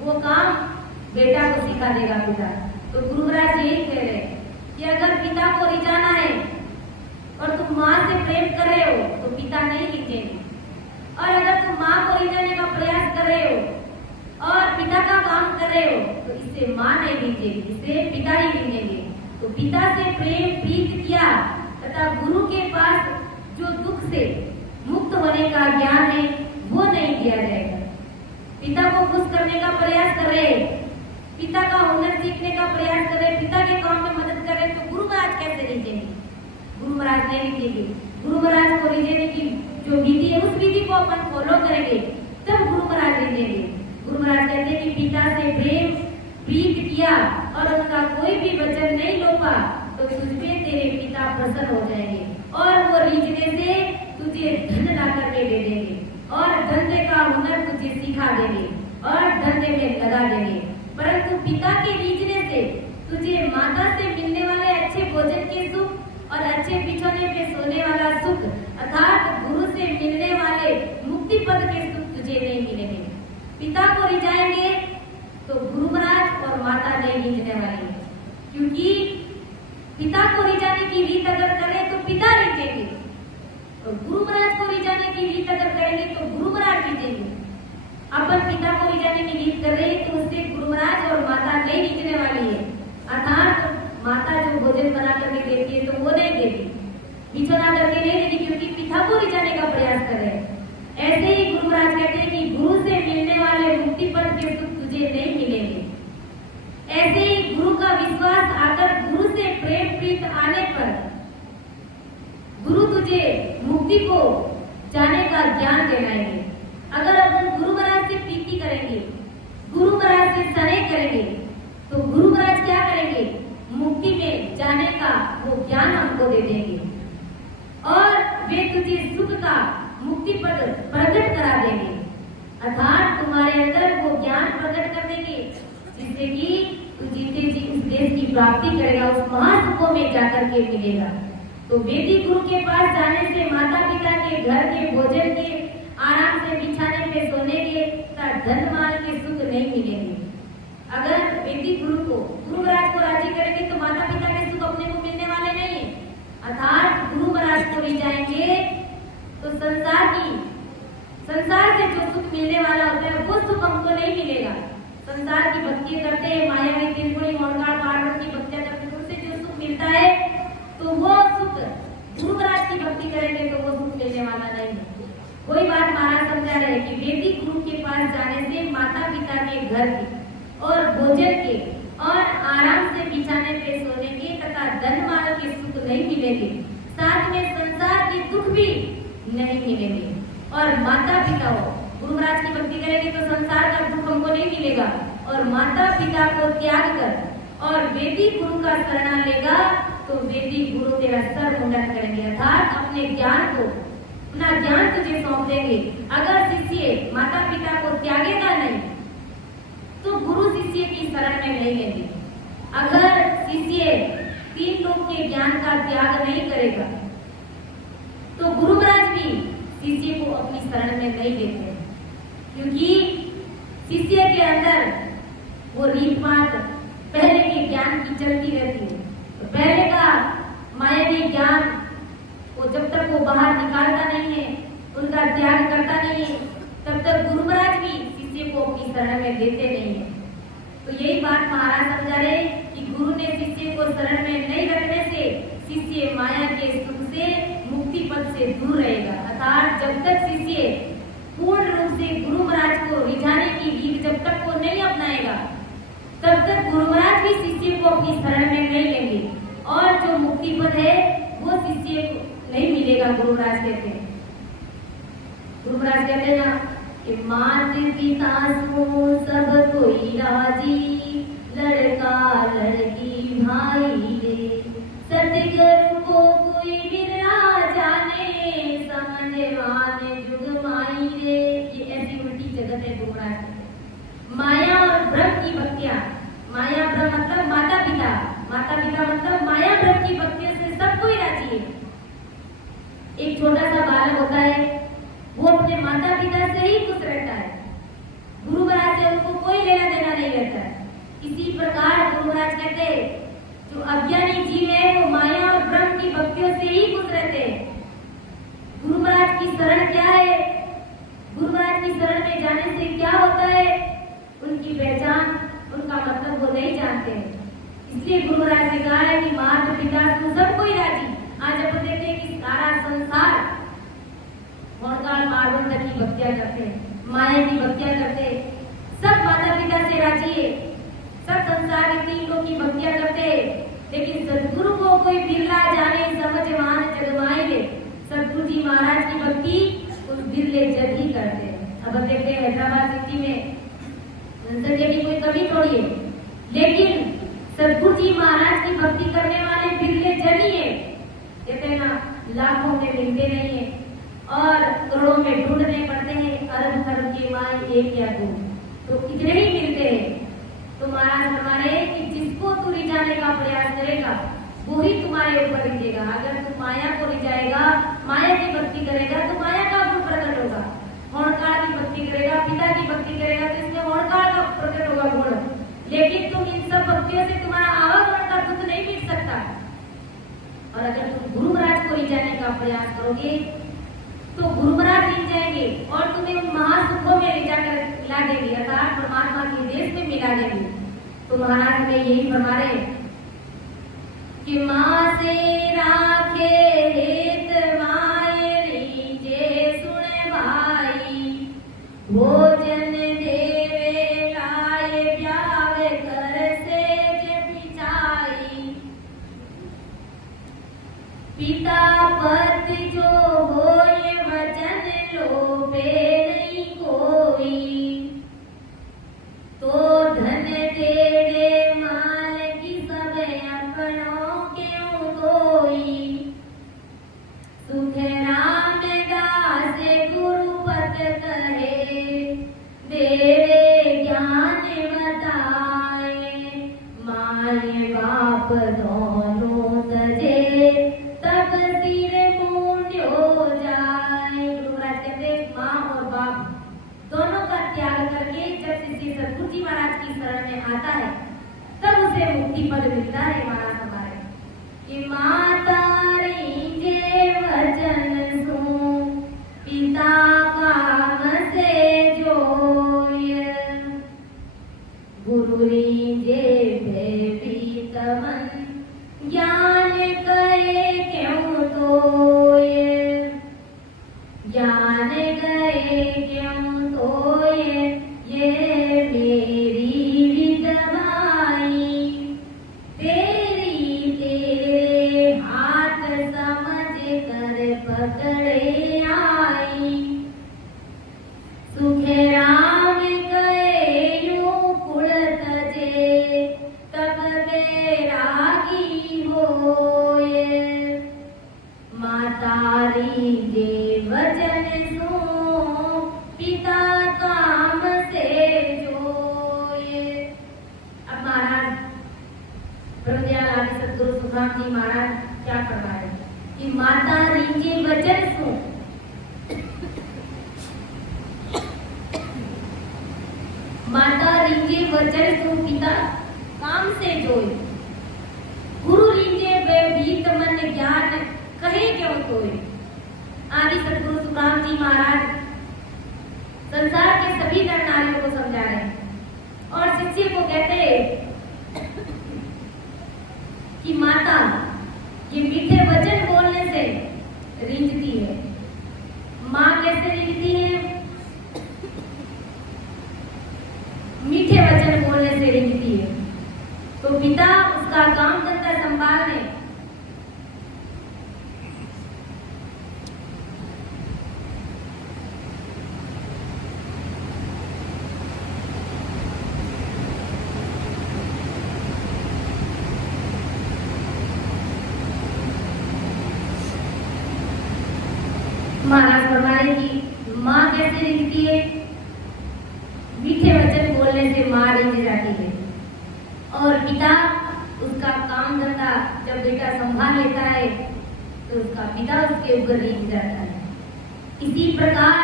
वो काम बेटा को सिखा देगा पिता। तो गुरु महाराज यही कह रहे हैं कि अगर पिता को रिझाना है और तुम माँ से प्रेम कर रहे हो तो पिता नहीं रिझेंगे, और अगर तुम माँ को रिझाने का प्रयास कर रहे हो और पिता का काम कर रहे हो तो इससे माँ नहीं रिझेगी, इससे पिता ही रिझेंगे। तो पिता से प्रेम प्रीत किया तथा गुरु के पास जो दुख से मुक्त होने का ज्ञान है वो नहीं दिया जाएगा। पिता को खुश करने का प्रयास कर रहे, पिता का हुनर सीखने का प्रयास कर रहे, पिता के काम में मदद कर रहे, तो गुरु महाराज कैसे रिझेंगे? गुरु महाराज नहीं रिझेंगे। गुरु महाराज को रिझाने की जो विधि है उस विधि को अपन फॉलो करेंगे तब गुरु महाराज रिझेंगे। गुरु महाराज कहते हैं कि पिता से प्रेम प्रीत किया और उनका कोई भी वचन नहीं लोपा तो तुझपे तेरे पिता प्रसन्न हो जाएंगे, और वो रीझने से तुझे धन ला करके दे देंगे और धंधे का हुनर तुझे सिखा देंगे और धंधे में लगा देंगे। परंतु पिता के रीझने से तुझे माता से मिलने वाले अच्छे भोजन के सुख और अच्छे बिछौने पे सोने वाला सुख, अर्थात गुरु से मिलने वाले मुक्ति पद के सुख तुझे नहीं मिलेंगे। पिता को रिझाएंगे तो गुरु महाराज और माता नहीं रिझने वाले, क्योंकि पिता को रिझाने की रीत अगर करें तो पिता रिझेंगे, और गुरु महाराज को रिझाने की रीत अगर करेंगे तो गुरु महाराज रिझेंगे। अपन पिता को रिझाने की रीत कर रहे हैं तो उससे गुरु महाराज और माता नहीं रिझने वाली है। अर्थात माता जो भोजन बना करके देती है तो वो नहीं देती, बिछौना करके नहीं देती, क्योंकि पिता को रिझाने का प्रयास कर रहे हैं। ऐसे ही गुरु महाराज कहते हैं कि गुरु से मिलने वाले मुक्ति पद के सुख तुझे नहीं मिलेंगे। ऐसे ही गुरु का विश्वास आकर गुरु से प्रेम प्रीत आने पर गुरु तुझे मुक्ति को जाने का ज्ञान दिलाएंगे। अगर अपन गुरु महाराज से प्रीति करेंगे, गुरु महाराज से स्नेह करेंगे, तो गुरु महाराज क्या करेंगे, मुक्ति में जाने का वो ज्ञान हमको दे देंगे और वे तुझे सुख का मुक्ति पद प्रकट करा देंगे। अर्थात तुम्हारे अंदर वो ज्ञान प्रकट कर देंगे जिससे कि तू जीते जी उस देश की प्राप्ति करेगा, उस महासुखों में जाकर के मिलेगा। तो वैदिक गुरु के पास जाने से माता पिता के घर के भोजन के आराम से बिछाने पे सोने के धन माल के सुख नहीं मिलेंगे। अगर वैदिक गुरु महाराज को राजी करेंगे तो माता पिता के सुख अपने को मिलने वाले नहीं है। अर्थात गुरु महाराज को रिझाएंगे तो संसार से जो सुख मिलने वाला होता है वो सुख हमको नहीं मिलेगा। संसार की भक्ति करते हैं, मायावी त्रिपुरी ओंकार पार्वती की भक्ति करते हैं, उससे जो सुख मिलता है तो वो सुख गुरु महाराज की भक्ति करेंगे तो वो सुख मिलने वाला नहीं है। कोई बात महाराज समझा रहे कि वैदिक गुरु के पास जाने से माता पिता के घर के और भोजन के और आराम से बिछाने पे सोने के तथा धन माल के सुख नहीं मिलेंगे, साथ में संसार के दुख भी नहीं मिलेंगे। और माता पिता गुरु महाराज की भक्ति करेंगे तो संसार का दुख हमको नहीं मिलेगा, और माता पिता को त्याग कर और वैदिक गुरु का शरण लेगा तो वैदिक गुरु तेरा सर मुंडन करेंगे, अर्थात अपने ज्ञान को, अपना ज्ञान तुझे सौंप देंगे। अगर शिष्य माता पिता को त्यागेगा नहीं तो गुरु शिष्य की शरण में नहीं लेंगे। अगर शिष्य 3 लोक के ज्ञान का त्याग नहीं करेगा तो गुरु महाराज भी शिष्य को अपनी शरण में नहीं लेते, क्योंकि शिष्य के अंदर वो रीत बात पहले के ज्ञान की चलती रहती है। तो पहले का मायावी ज्ञान वो जब तक वो बाहर निकालता नहीं है, उनका त्याग करता नहीं है, तब तक गुरु महाराज भी शिष्य को अपनी शरण में लेते नहीं है। तो यही बात महाराज समझा रहे कि गुरु ने शिष्य को शरण में नहीं रखने से शिष्य माया के सुख से, मुक्ति पद से दूर रहेगा। अर्थात जब तक शिष्य पूर्ण रूप से गुरु महाराज को रिझाने की रीत जब तक वो नहीं अपनाएगा, तब तक गुरु महाराज भी शिष्य को अपनी शरण में नहीं लेंगे, और जो मुक्ति पद है वो शिष्य को नहीं मिलेगा। गुरु महाराज कहते हैं, गुरु महाराज कहते हैं ना कि मात पिता सो सब कोई राजी, लड़का लड़की भाई रे, सतगुरु को कोई बिरला जाने, समझवान जुग माई रे। ये ऐसी उल्टी जगत है गुरु महाराज की। माया और ब्रह्म की भक्तियां, माया ब्रह्म मतलब माता पिता, माता पिता मतलब माया ब्रह्म की भक्तियों से सब कोई राजी है। एक छोटा सा बालक होता है, वो अपने माता पिता से ही खुश रहता है, गुरु महाराज से उनको कोई लेना देना नहीं रहता है। इसी प्रकार गुरु महाराज कहते जो अज्ञानी जीव है वो माया और ब्रह्म की भक्तियों से ही खुश रहते हैं। गुरु महाराज की शरण क्या है? गुरु महाराज की शरण में जाने से क्या होता है? उनकी पहचान, उनका मतलब वो नहीं जानते हैं। इसलिए गुरु महाराज ने कहा है कि माता पिता को सब कोई राजी। आज अपन देखते हैं कि सारा संसार भोरकाल मार्बल की भक्तियां करते हैं, माया की भक्तियां करते हैं, सब माता पिता से राजी है, सब संसार के 3 लोग की भक्तियां करते हैं, लेकिन सदगुरु को कोई बिरला जाने, समझवान जगमाई ले। सदगुरु जी महाराज की भक्ति उस बिरले जग ही करते हैं। अब देखते हैं हैदराबाद सिटी में जनसंख्या की कोई कमी थोड़ी है, लेकिन सदगुरु जी महाराज की भक्ति करने वाले बिरले जन ही है। कहते हैं ना, लाखों में मिलते नहीं है और करोड़ों में ढूंढने पड़ते हैं, अरब खरब के माई 1 या 2, तो कितने ही मिलते हैं। तो महाराज हमारे कि जिसको तू रिझाने का प्रयास करेगा वो ही तुम्हारे ऊपर रिझेगा। अगर तू माया को रिझाएगा, माया की भक्ति करेगा तो माया का गुण प्रकट होगा। होणकार की भक्ति करेगा, पिता की भक्ति करेगा तो इसमें होणकार का प्रकट होगा गुण। लेकिन तुम इन सब भक्तियों से तुम्हारा आवागमन का दुख नहीं मिट सकता। और अगर तुम गुरु महाराज को रिझाने का प्रयास करोगे तो गुरु महाराज मिल जाएंगे और तुम्हें उन महासुखों में ले जाकर मिला देंगे, अर्थात परमात्मा के देश में मिला देंगे। तो महाराज में यही फरमा रहे कि माँ से राखे हेत माए रीजे सुन भाई, भोजन देवे लाए ब्यावे कर से पिछाई, पिता पत जो होए वचन लोपे नहीं कोई, तो धन देवे माल की सब अपनों क्यों कोई, सुख राम दास गुरुपत कहे, देवे ज्ञान बताए, माय बाप दोनों तजे, तब सिर मूंड्यो जाए। गुरु महाराज कहते माँ और बाप दोनों का त्याग करके जब शिष्य सदगुरु जी महाराज की शरण में आता है तब उसे मुक्ति पद मिलता है। महाराज हमारे कि माता रीजे वचन सो, पिता काम से जोय, गुरु रीजे भयभीत मन, ज्ञान करे क्यों तोय, ज्ञान गए क्यों तोय, ये मेरी विधवाई, तेरी तेरे हाथ सुखराम जी महाराज क्या फरमा रहे कि माता रींजे वचन सु माता रींजे वचन सु पिता काम से जोई, गुरु रींजे वे भीत मन ज्ञान कहे क्यों कोई। आदि सदगुरु सुखराम जी महाराज संसार के सभी नर नारियों को समझा रहे हैं और शिष्य को कहते हैं कि माता ये मीठे वचन बोलने से रींझती है। माँ कैसे रींझती है? मीठे वचन बोलने से रींझती है। तो पिता उसका काम धंधा संभालने महाराज फरमा रहे कि माँ कैसे रींझती है? मीठे वचन बोलने से माँ रींझ जाती है और पिता उसका काम धंधा जब बेटा संभाल लेता है तो उसका पिता उसके ऊपर रींझ जाता है। इसी प्रकार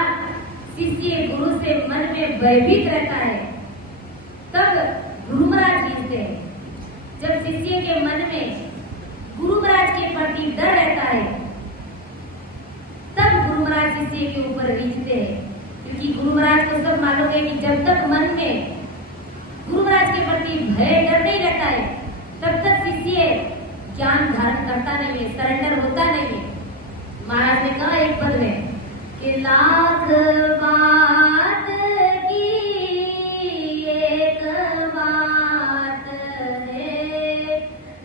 शिष्य गुरु से मन में भयभीत रहता है तब गुरु महाराज रींझते हैं। जब शिष्य के मन में गुरु महाराज के प्रति डर रहता है तब गुरु महाराज शिष्य के ऊपर रींझते हैं, क्योंकि गुरु महाराज को सब मालूम है कि जब तक मन में गुरु महाराज के प्रति भय डर नहीं रहता है तब तक शिष्य ज्ञान धारण करता नहीं है, सरेंडर होता नहीं है। महाराज ने कहा एक पद में कि लाख बात की एक बात है,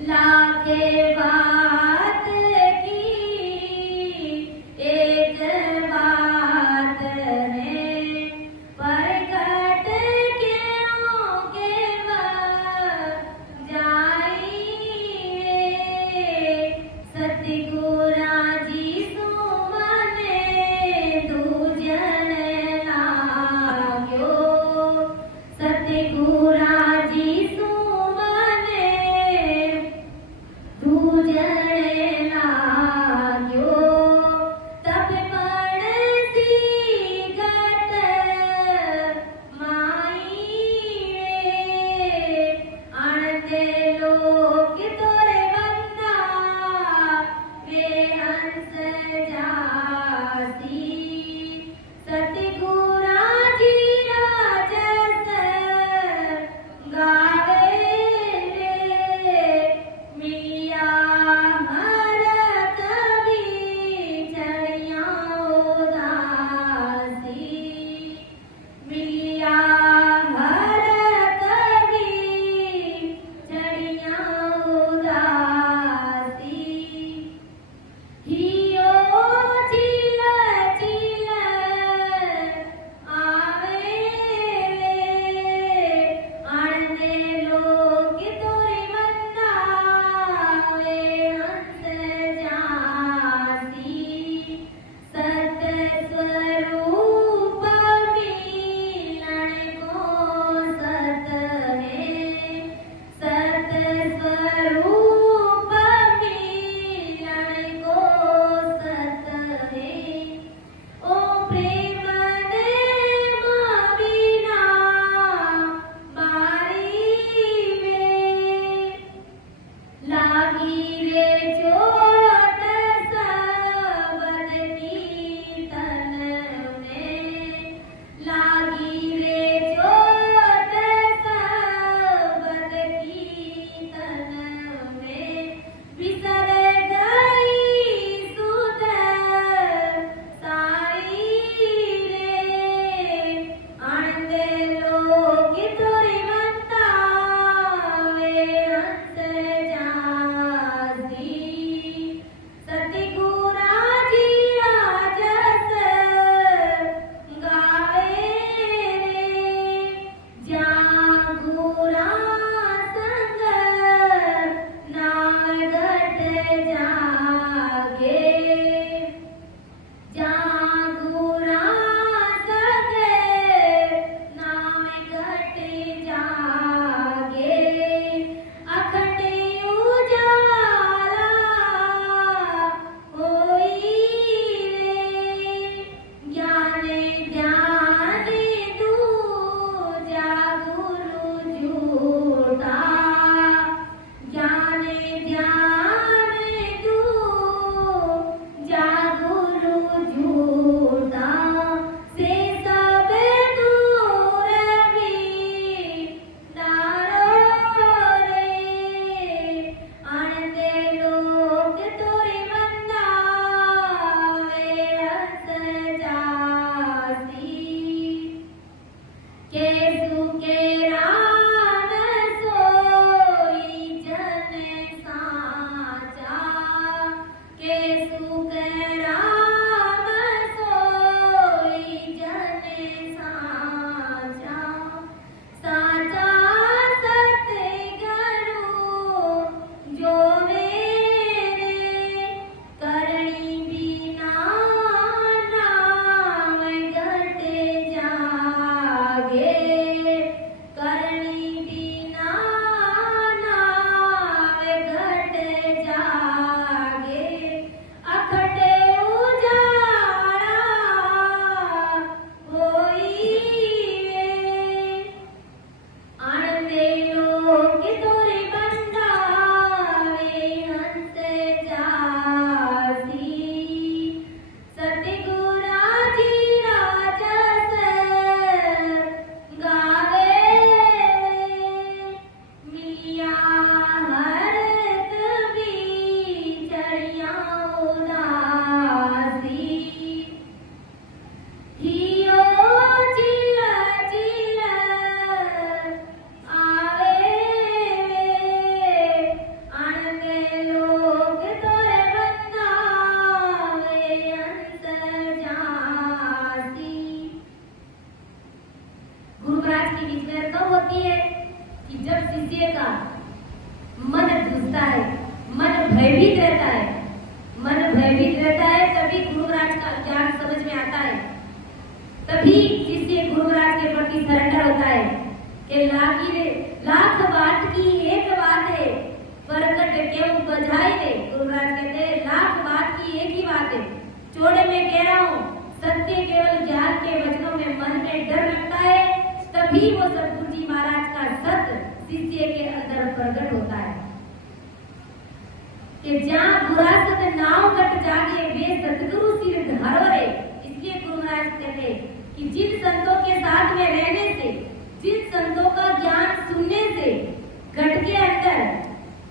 लाखे बात की एक बात है, प्रकट क्यों केवल जाइए, सतगुरा जी सुमने दूजन लाग्यो, सतगुरा जी सुमने दूजन लाग्यो, तब पड़सी गत माई रे, आणते लोक तोरे बंदा वे हंस जासी, सतगुरा जी राजस महाराज की विजय कब होती है कि जब शिष्य का मन धुसता है, मन भयभीत रहता है, मन भयभीत रहता है, तभी गुरु महाराज का ज्ञान समझ में आता है। तभी शिष्य गुरु महाराज के प्रति सरेंडर होता है कि लाख बात की एक बात है, प्रकट क्यों बजाई दे। गुरु महाराज कहते हैं लाख बात की एक ही बात है, चौड़े में कह रहा हूँ, सत्य केवल ज्ञान के वचनों में मन में डर लगता है, तभी वो सतगुरु जी महाराज का सत्य शिष्य के अंदर प्रकट होता है। कि जहाँ बुरा सत नाव कट जागे वे सतगुरु सिर धरवरे। इसलिए गुरु महाराज कहते कि जिन संतों के साथ में रहने से, जिन संतों का ज्ञान सुनने से घट के अंदर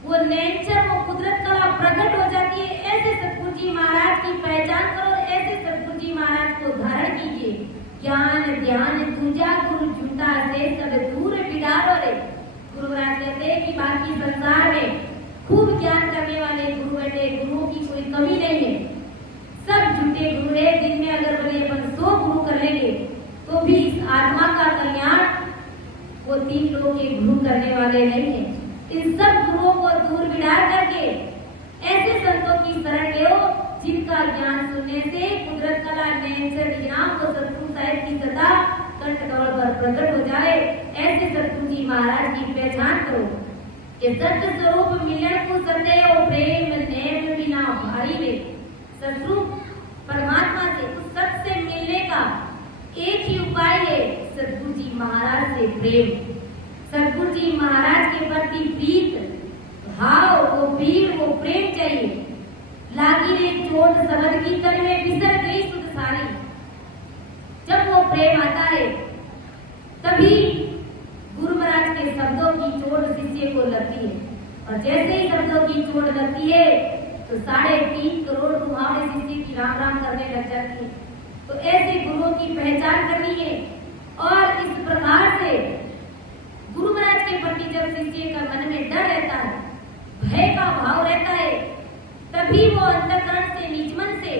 वो नेचर, वो कुदरत कला प्रकट हो जाती है, ऐसे सतगुरु जी महाराज की पहचान करो, ऐसे सतगुरु जी महाराज को धारण कीजिए। ज्ञान ध्यान दूजा गुरु झूठा से सब दूर बिगाड़ो रे। गुरु महाराज कहते हैं कि बाकी संसार में खूब ज्ञान करने वाले गुरु बैठे, गुरुओं की कोई कमी नहीं है, सब झूठे गुरु है। दिन में अगर बोले अपन 100 गुरु कर लेंगे तो भी इस आत्मा का कल्याण वो 3 लोग के गुरु करने वाले नहीं है। इन सब गुरुओं को दूर बिगाड़ करके ऐसे संतों की शरण लो जिनका ज्ञान सुनने से कुदरत कला नेचर इनाम को सतगुरु साहिब की सदा कंठ कमल पर प्रकट हो जाए। ऐसे सतगुरु जी महाराज की पहचान करो कि सत्य स्वरूप मिलन को सदैव प्रेम नेम बिना भारी वे। सतस्वरूप परमात्मा से, उस सत्य से मिलने का एक ही उपाय है, सतगुरु जी महाराज से प्रेम। सतगुरु जी महाराज के प्रति प्रीत भाव, वो पीर, वो प्रेम चाहिए। लागी रे चोट समझ की तन में बिसर गई सुध सारी। जब वो प्रेम आता है तभी गुरु महाराज के शब्दों की चोट शिष्य को लगती है, और जैसे ही शब्दों की चोट लगती है तो 3.5 करोड़ कुम्हारे शिष्य की राम राम करने लग जाती है। तो ऐसे गुरुओं की पहचान करनी है, और इस प्रकार से गुरु महाराज के प्रति जब शिष्य का मन में डर रहता है, भय का भाव रहता है, तभी वो अंतःकरण से, निज मन से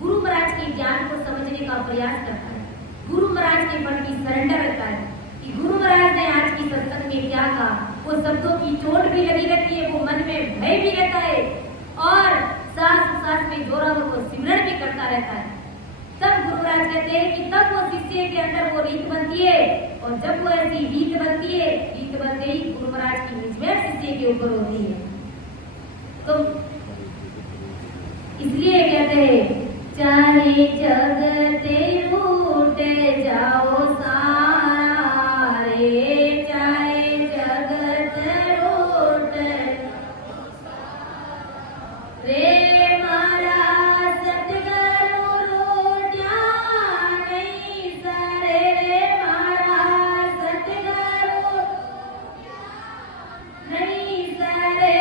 गुरु महाराज के ज्ञान को समझने का प्रयास करता है, गुरु महाराज के प्रति सरेंडर रहता है कि गुरु महाराज ने आज की सत्संग में क्या कहा। वो शब्दों की चोट भी लगी रहती है, वो मन में भय भी रहता है, और सांस में जोरावर वो सिमरण भी करता रहता है। तब गुरु महाराज कहते हैं कि तब वो शिष्य के अंदर वो रीत बनती है, और जब वो ऐसी रीत बनती है, रीत बन गई गुरु महाराज की निजमें शिष्य के ऊपर होती है। तो इसलिए कहते हैं चाहे जगते रूठे जाओ सारे, चाहे जगत रूठे रे मारा सतगुरु रूठा नहीं सारे, रे मारा सतगुरु नहीं सारे,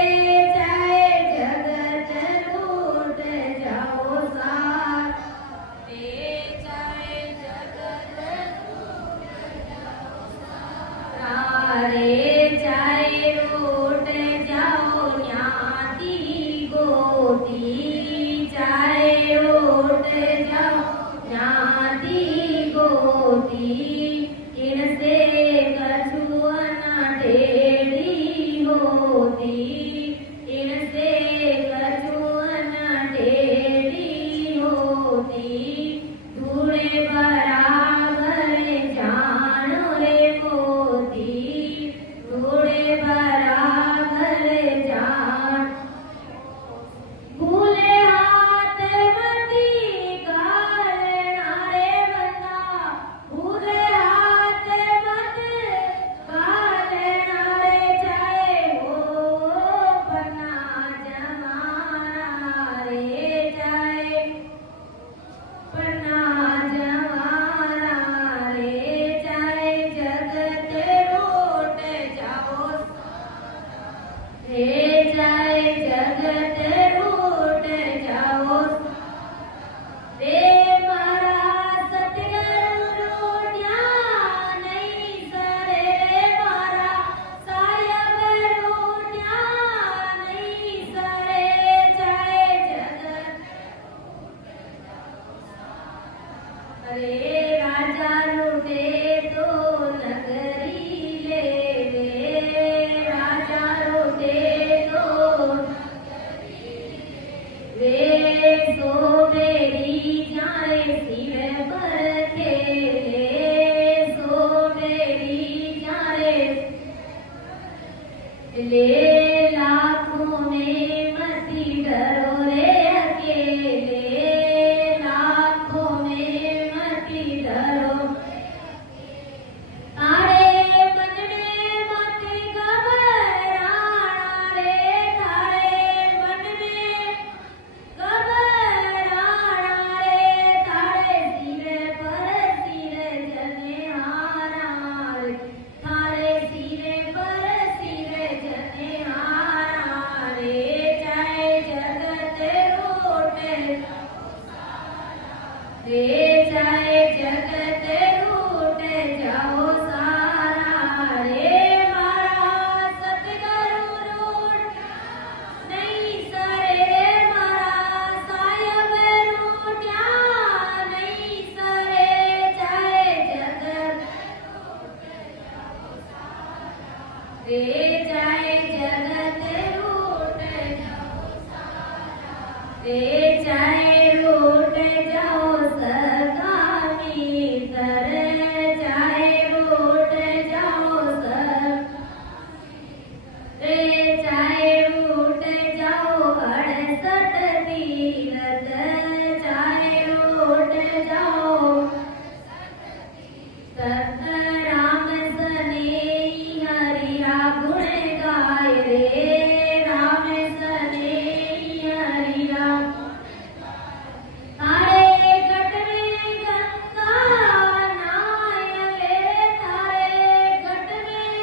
चाहे जगत रूठ जाओ सारे, चाहे जाओ सारा रे मारा सतगुरु रूठ नहीं सरे मारा सायब रूठ्या नहीं सरे जाए जगत रे जाए जगत रूठ रे जाए रूठ जाओ सगामी तर जाए रूठ जाओ रे जाए रूठ जाओ 68 तीरथ जाए रूठ जाओ सत राम सनेही हरिया गुण गाय रे राम सनेही हरिया तारे गट में गंगा नाय ले तारे गट में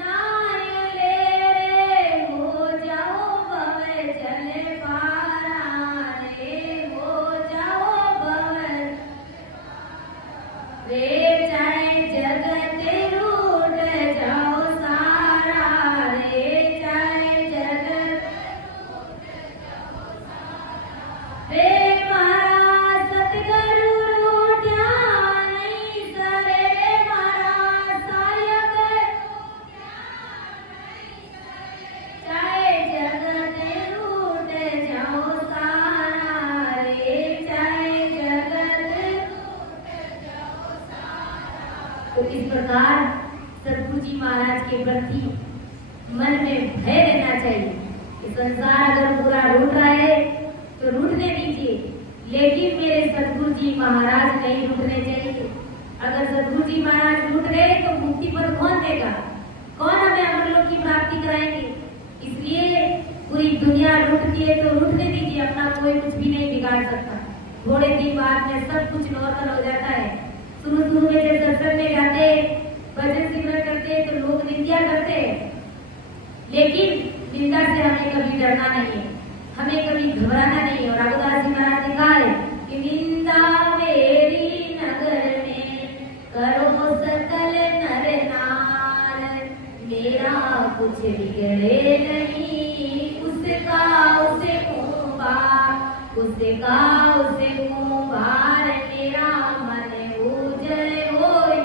नाय ले रे हो जाओ भव चले पारा रे हो जाओ भव रे जाए जगत रूठ जाओ सारा रे जाए जगत रे मारा सतगुरु रूठ्या नहीं सरे मारा सायब जाए जगत रूठ जाओ सारा रे जाए जगत तो इस प्रकार सतगुरु जी महाराज के प्रति मन में भय रहना चाहिए कि संसार अगर पूरा रूठ रहा है तो रूठने दीजिए, लेकिन मेरे सतगुरु जी महाराज नहीं रूठने चाहिए। अगर सतगुरु जी महाराज रूठ गए तो मुक्ति पर कौन देगा, कौन हमें अमर लोक की प्राप्ति कराएंगे। इसलिए पूरी दुनिया रूठती है तो रूठने दीजिए, अपना कोई कुछ भी नहीं बिगाड़ सकता। थोड़े दिन बाद में सब कुछ नॉर्मल हो जाता है। शुरू में जब सत्संग में जाते भजन सिमरन करते तो लोग निंदा करते, लेकिन निंदा से हमें कभी डरना नहीं है, हमें कभी घबराना नहीं है। और रघुदास जी महाराज ने कहा है कि निंदा मेरी नगर में करो सकल नर नार, मेरा कुछ बिगड़े नहीं उसका उसे कुंभार, उसका उसे कुंभार, मेरा मन उजल होय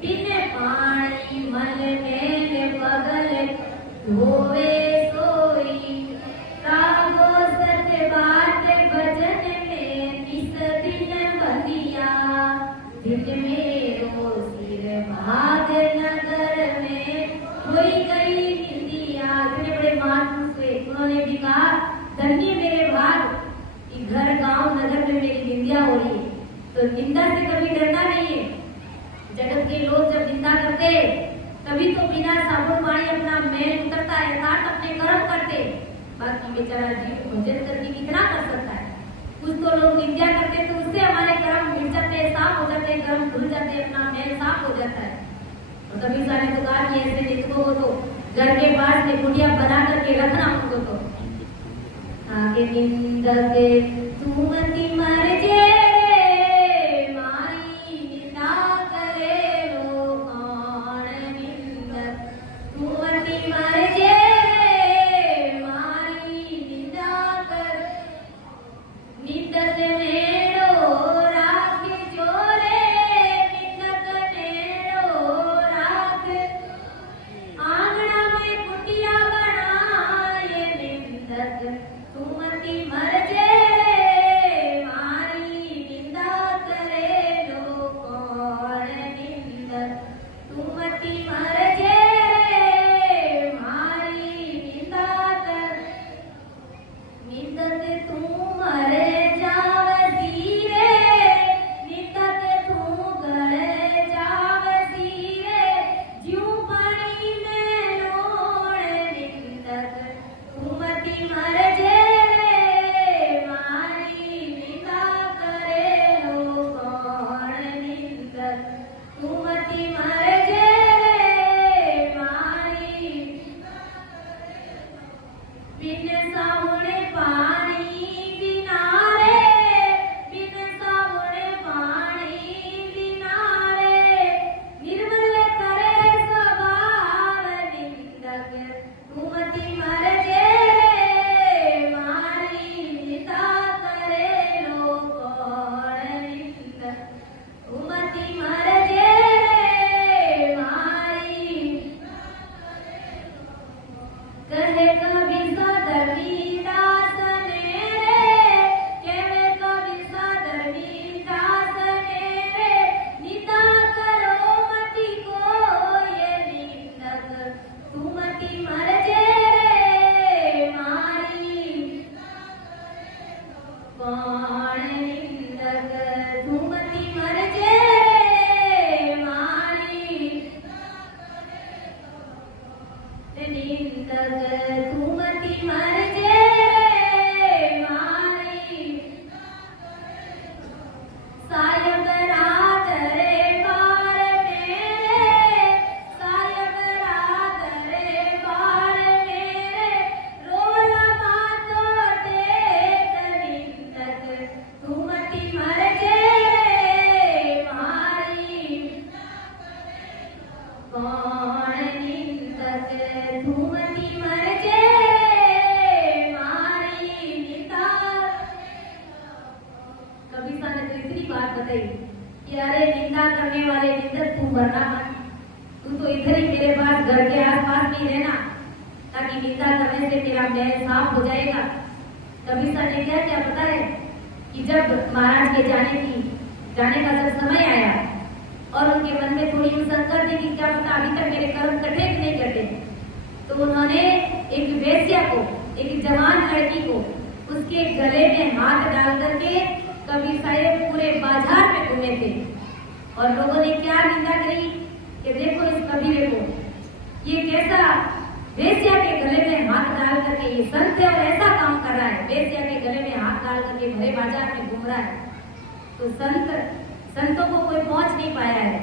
बिन पानी मल मेल पगल धोवे सोई, रागो सत्य बात भजन में निस दिन बंदिया, दिन मेरो सिर भाग नगर में हुई गई निंदिया। इतने बड़े महापुरुष हुए, उन्होंने भी कहा धन्य मेरे भाग कि घर गांव नगर में मेरी निंदा हो रही है। तो निंदा से कभी डरना नहीं है। जगत के लोग जब निंदा करते तभी तो बिना साबुन पानी अपना मैल उतरता है, साथ अपने कर्म करते, बाकी बेचारा जीव भजन करके कितना कर सकता है। कुछ तो लोग निंदा करते तो उससे हमारे कर्म मिट जाते हैं, साफ हो जाते हैं, कर्म धुल जाते हैं, अपना मैल साफ हो जाता है। और कभी सारे तो कहा कि ऐसे निंदकों को तो घर के पास में कुटिया बना करके रखना उनको तो आगे निंदक तू मति मर जे माई निंदा करे रो कौन निंदक, तू मति मर जे माई निंदा कर, निंदक नेड़ो राख जोरे, निंदक नेड़ो राख, आंगना में कुटिया बनाए निंदक तू मति मर जे कौन निंदक धूमती मरजे मारी निंदा। कबीर साहब ने तो इतनी बात बताई कि अरे निंदा करने वाले निंदक तू मरना मत, तू तो इधर ही मेरे पास घर के आसपास नहीं रहना, ताकि निंदा करने से तेरा महल साफ हो जाएगा। कबीर साहब ने क्या पता है कि जब महाराज के जाने का जब समय आया और उनके मन में थोड़ी संकट थी कि क्या पता अभी तक मेरे कर्म कटे कि नहीं कटे, तो उन्होंने एक वेश्या को, एक जवान लड़की को उसके गले में हाथ डाल करके कबीर साहब पूरे बाजार में घूमे थे। और लोगों ने क्या निंदा करी कि देखो इस कबीरे को, ये कैसा वेश्या के गले में हाथ डाल करके, ये संत है और ऐसा काम कर रहा है, वेश्या के गले में हाथ डाल करके भरे बाजार में घूम रहा है। तो संतों को कोई पहुंच नहीं पाया है,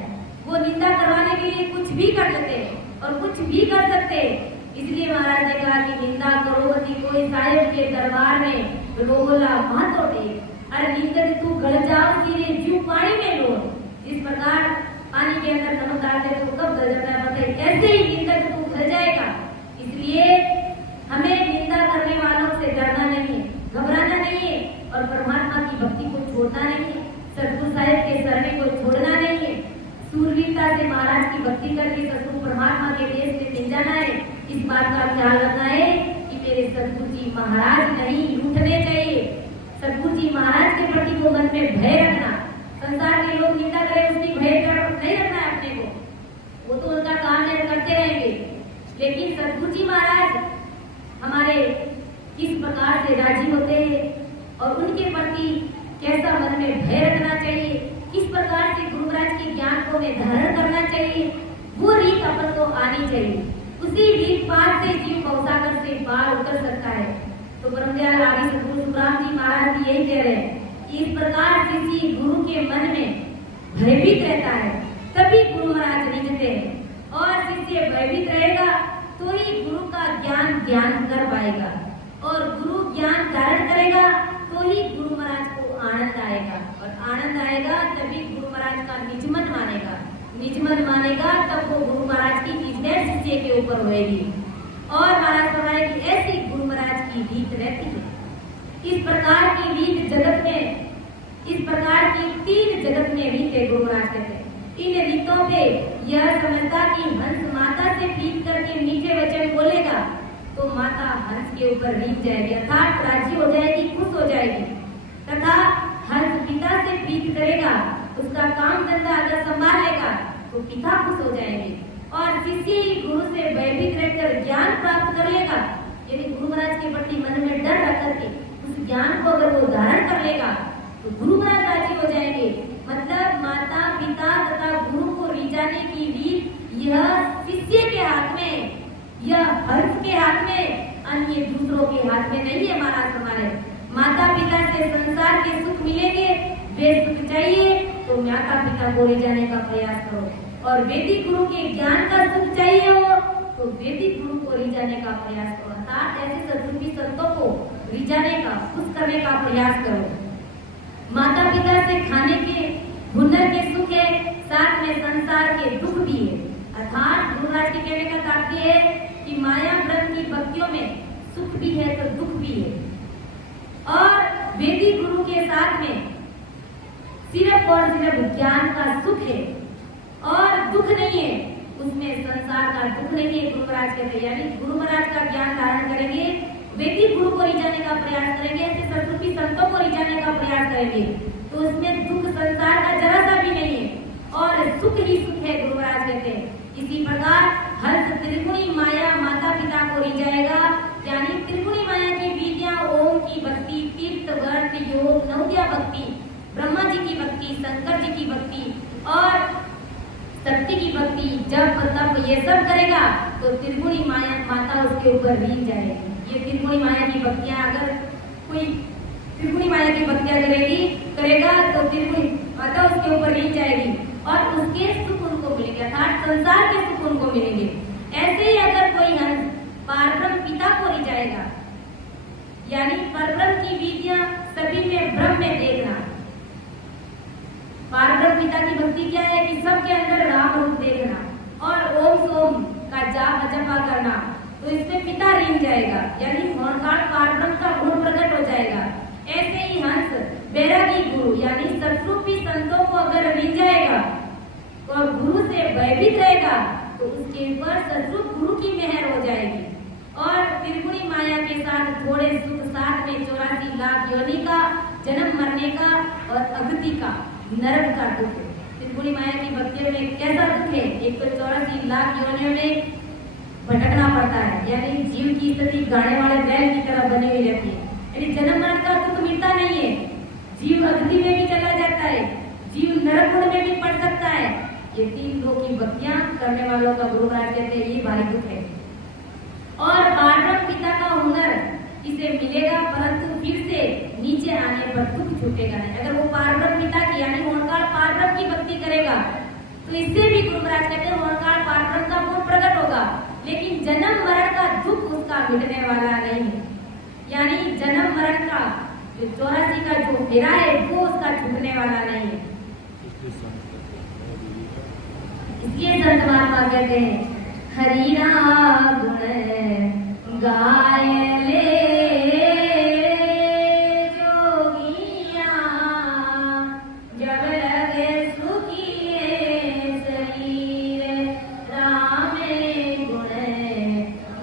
वो निंदा करवाने के लिए कुछ भी कर सकते और कुछ भी कर सकते। इसलिए महाराज ने कहा कि निंदा करोवती कोई साहिब के दरबार में रोगोला मत उठे, अरे निंदक तू गल जाओ सीधे जू पानी में लो। जिस प्रकार पानी के अंदर नमक डालते तो कब गल जाता है बताइए, ऐसे ही निंदक तू गल जाएगा। इसलिए हमें निंदा करने वालों से डरना नहीं है, घबराना नहीं है और परमात्मा की भक्ति को छोड़ना नहीं है, सतगुरु साहिब के शरण को छोड़ना नहीं है। सूरवीरता से महाराज की भक्ति करके सतगुरु परमात्मा के देश में मिल जाना है। इस बात का ख्याल रखना है कि मेरे सतगुरु जी महाराज नहीं रूठने चाहिए। सतगुरु जी महाराज के प्रति को मन में भय रखना, संसार के लोग निंदा करें उसकी भय नहीं रखना है अपने को, वो तो उनका काम है करते रहेंगे। लेकिन सतगुरु जी महाराज हमारे किस प्रकार से राजी होते हैं और उनके प्रति कैसा मन में भय रखना चाहिए, किस प्रकार से गुरु महाराज के ज्ञान को में धारण करना चाहिए, वो रीत अपन को आनी चाहिए। उसी रीत पार से जीव भवसागर से पार उतर सकता है। तो ब्रह्मदयाल आदि सतगुरु सुखराम जी महाराज भी यही कह रहे हैं कि इस प्रकार किसी गुरु के मन में भयभीत रहता है तभी गुरु महाराज रिझते हैं, और शिष्य भयभीत रहेगा तो ही गुरु का ज्ञान कर पाएगा, और गुरु ज्ञान धारण करेगा तो ही गुरु महाराज को आनंद आएगा, और आनंद आएगा तभी गुरु महाराज का निजमन मानेगा, निजमन मानेगा तब वो गुरु महाराज की इज्जत शिष्य के ऊपर होएगी। और महाराज फरमाए कि ऐसी गुरु महाराज की रीत रहती है। इस प्रकार की रीत जगत में, इस प्रकार की 3 जगत में रीत गुरु महाराज कहते हैं। इन रीतों पे यह समझता कि हंस माता से प्रीत करके मीठे वचन बोलेगा तो माता हंस के ऊपर रीत जाएगी, अर्थात राजी हो जाएगी, खुश हो जाएगी। तथा हंस पिता से प्रीत करेगा, उसका काम धंधा अगर संभालेगा तो पिता खुश हो जाएंगे। और शिष्य ही गुरु से भयभीत रहकर ज्ञान प्राप्त कर लेगा, यदि गुरु महाराज के प्रति मन में डर रख करके उस ज्ञान को अगर वो धारण कर लेगा तो गुरु महाराज राजी हो जाएंगे। मतलब माता पिता तथा गुरु को रिझाने की रीत यह शिष्य के हाथ में, यह हंस के हाथ में, अन्य दूसरों के हाथ में नहीं है। महाराज हमारे माता पिता से संसार के सुख मिलेंगे, वे सुख चाहिए तो माता पिता को रिझाने का प्रयास करो, और वैदिक गुरु के ज्ञान का सुख चाहिए हो तो वैदिक गुरु को रिझाने का प्रयास करो, अर्थात ऐसे सद्रूपी संतों को रिझाने का, खुश करने का प्रयास करो। माता पिता से खाने के हुनर के सुख है, साथ में संसार के दुख भी है। अर्थात गुरु महाराज के कहने का तात्पर्य है कि माया ब्रह्म की भक्तियों में सुख भी है तो दुख भी है, और वैदिक गुरु के साथ में सिर्फ और सिर्फ ज्ञान का सुख है और दुख नहीं है, उसमें संसार का दुख नहीं है। गुरु महाराज कहते हैं यानी गुरु महाराज का ज्ञान धारण करेंगे, वैदिक गुरु को रिझाने का प्रयास करेंगे, ऐसे सतरूपी संतों को रिझाने का प्रयास करेंगे तो उसमें दुख संसार का जरा सा भी नहीं है, और सुख ही सुख है। गुरु महाराज कहते हैं इसी प्रकार हर्ष त्रिगुणी माया माता पिता को रिझाएगा, यानी त्रिगुणी माया की विद्या, ओम की भक्ति, तीर्थ व्रत योग, नवद्या भक्ति, ब्रह्मा जी की भक्ति, शंकर जी की भक्ति और शक्ति की भक्ति, जब तब ये सब करेगा तो त्रिगुणी माया माता उसके ऊपर रीझ जाएगी। ये त्रिगुणी माया की भक्तियां अगर कोई त्रिगुणी माया की भक्तियां करेगा तो त्रिगुणी माता उसके ऊपर रीझ जाएगी और उसके सुख उनको मिलेंगे, अर्थात संसार के सुख उनको मिलेंगे। ऐसे ही अगर कोई हंस पारब्रह्म पिता को रिझाएगा, यानी परब्रह्म की विद्या सभी में ब्रह्म में देखना। पारब्रह्म पिता की भक्ति क्या है कि सबके अंदर राम रूप देखना, और ओम सोम का जाप जपा करना, तो इसमें पिता रीन जाएगा, यानी होनकाल पारब्रह्म का गुण प्रकट हो जाएगा। ऐसे ही हंस बैरागी गुरु यानी सत्रूपी संतों को अगर रीन जाएगा और गुरु से भयभीत रहेगा तो उसके ऊपर सत्रूप गुरु की मेहर हो जाएगी। और त्रिगुणी माया के साथ थोड़े सुख साथ में 84 लाख योनि का जन्म मरने का और अगति का नरक का दुख। त्रिगुणी माया की भक्तियों में कैसा दुख है? एक तो 84 लाख योनियों में भटकना पड़ता है, यानी जीव की स्थिति गाने वाले बैल की तरह बनी हुई रहती है, यानी जन्म मरण का दुख मिटता नहीं है। जीव अगति में भी चला जाता है, जीव नरक में भी पड़ सकता है। ये 3 लोग की भक्तियां करने वालों का गुरु महाराज कहते हैं ये भारी दुख है। और पारब्रह्म पिता का हुनर इसे मिलेगा, परंतु फिर से नीचे आने पर दुख छूटेगा नहीं। अगर वो पारब्रह्म पिता की यानी होनकाल पारब्रह्म की भक्ति करेगा तो इससे भी गुरु महाराज कहते हैं होनकाल पारब्रह्म का गुण प्रकट होगा, लेकिन जन्म मरण का दुख उसका मिटने वाला नहीं है। यानी जन्म मरण का जो 84 का जो फेरा है वो उसका छूटने वाला नहीं है। इसलिए संत महात्मा कहते हैं हरि नाम गुण गाय ले जोगिया, जब लगे सुखिए शरीर राम गुण